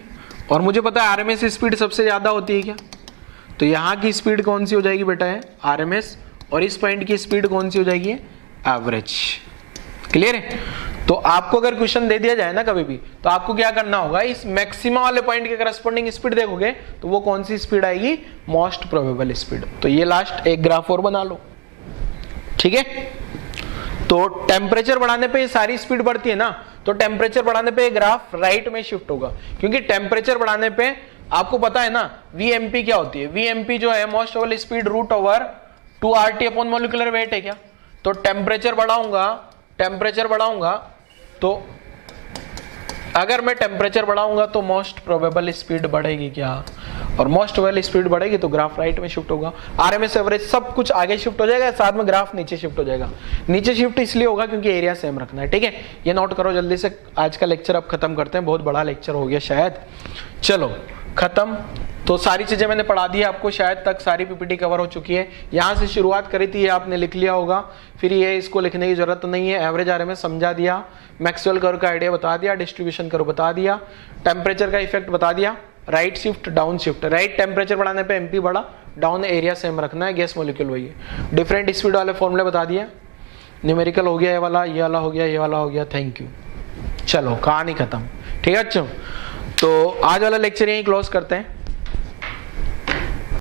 और मुझे पता है आरएमएस स्पीड सबसे ज्यादा होती है क्या, तो यहाँ की स्पीड कौन सी हो जाएगी बेटा है आरएमएस, और इस पॉइंट की स्पीड कौन सी हो जाएगी एवरेज। क्लियर है? तो आपको अगर क्वेश्चन दे दिया जाए ना कभी भी, तो आपको क्या करना होगा, इस मैक्सिमम वाले पॉइंट के करस्पॉन्डिंग स्पीड देखोगे तो वो कौन सी स्पीड आएगी, मोस्ट प्रोबेबल स्पीड। तो ये लास्ट एक ग्राफ और बना लो, ठीक है। तो टेम्परेचर बढ़ाने पे ये सारी स्पीड बढ़ती है ना, तो टेम्परेचर बढ़ाने पे ग्राफ राइट में शिफ्ट होगा, क्योंकि टेम्परेचर बढ़ाने पे आपको पता है ना वीएमपी क्या होती है, वीएमपी जो है most probable speed root over 2RT upon molecular weight है क्या। तो टेम्परेचर बढ़ाऊंगा तो अगर मैं टेम्परेचर बढ़ाऊंगा तो मोस्ट प्रोबेबल स्पीड बढ़ेगी क्या, और मोस्ट प्रोबेबल स्पीड बढ़ेगी तो ग्राफ राइट में शिफ्ट होगा, आरएमएस एवरेज सब कुछ आगे शिफ्ट हो जाएगा, साथ में ग्राफ नीचे शिफ्ट हो जाएगा। नीचे शिफ्ट इसलिए होगा क्योंकि एरिया सेम रखना है, ठीक है। ये नोट करो जल्दी से, आज का लेक्चर अब खत्म करते हैं, बहुत बड़ा लेक्चर हो गया शायद। चलो खत्म, तो सारी चीजें मैंने पढ़ा दी है आपको, शायद तक सारी पीपीटी कवर हो चुकी है। यहाँ से शुरुआत करी थी, ये आपने लिख लिया होगा, फिर ये इसको लिखने की जरूरत नहीं है। एवरेज आरएमएस समझा दिया, मैक्सवेल कर्व का आइडिया बता दिया, डिस्ट्रीब्यूशन कर्व बता दिया, टेम्परेचर का इफेक्ट बता दिया, right shift down shift, right temperature बढ़ाने पे एमपी बढ़ा, डाउन एरिया सेम रखना है, गैस मॉलिक्यूल वही है, डिफरेंट स्पीड वाले फॉर्मूले बता दिया, न्यूमेरिकल हो गया, ये वाला हो गया, ये वाला हो गया। थैंक यू, चलो कहानी खत्म, ठीक है। अच्छा, तो आज वाला लेक्चर यहीं क्लोज करते हैं।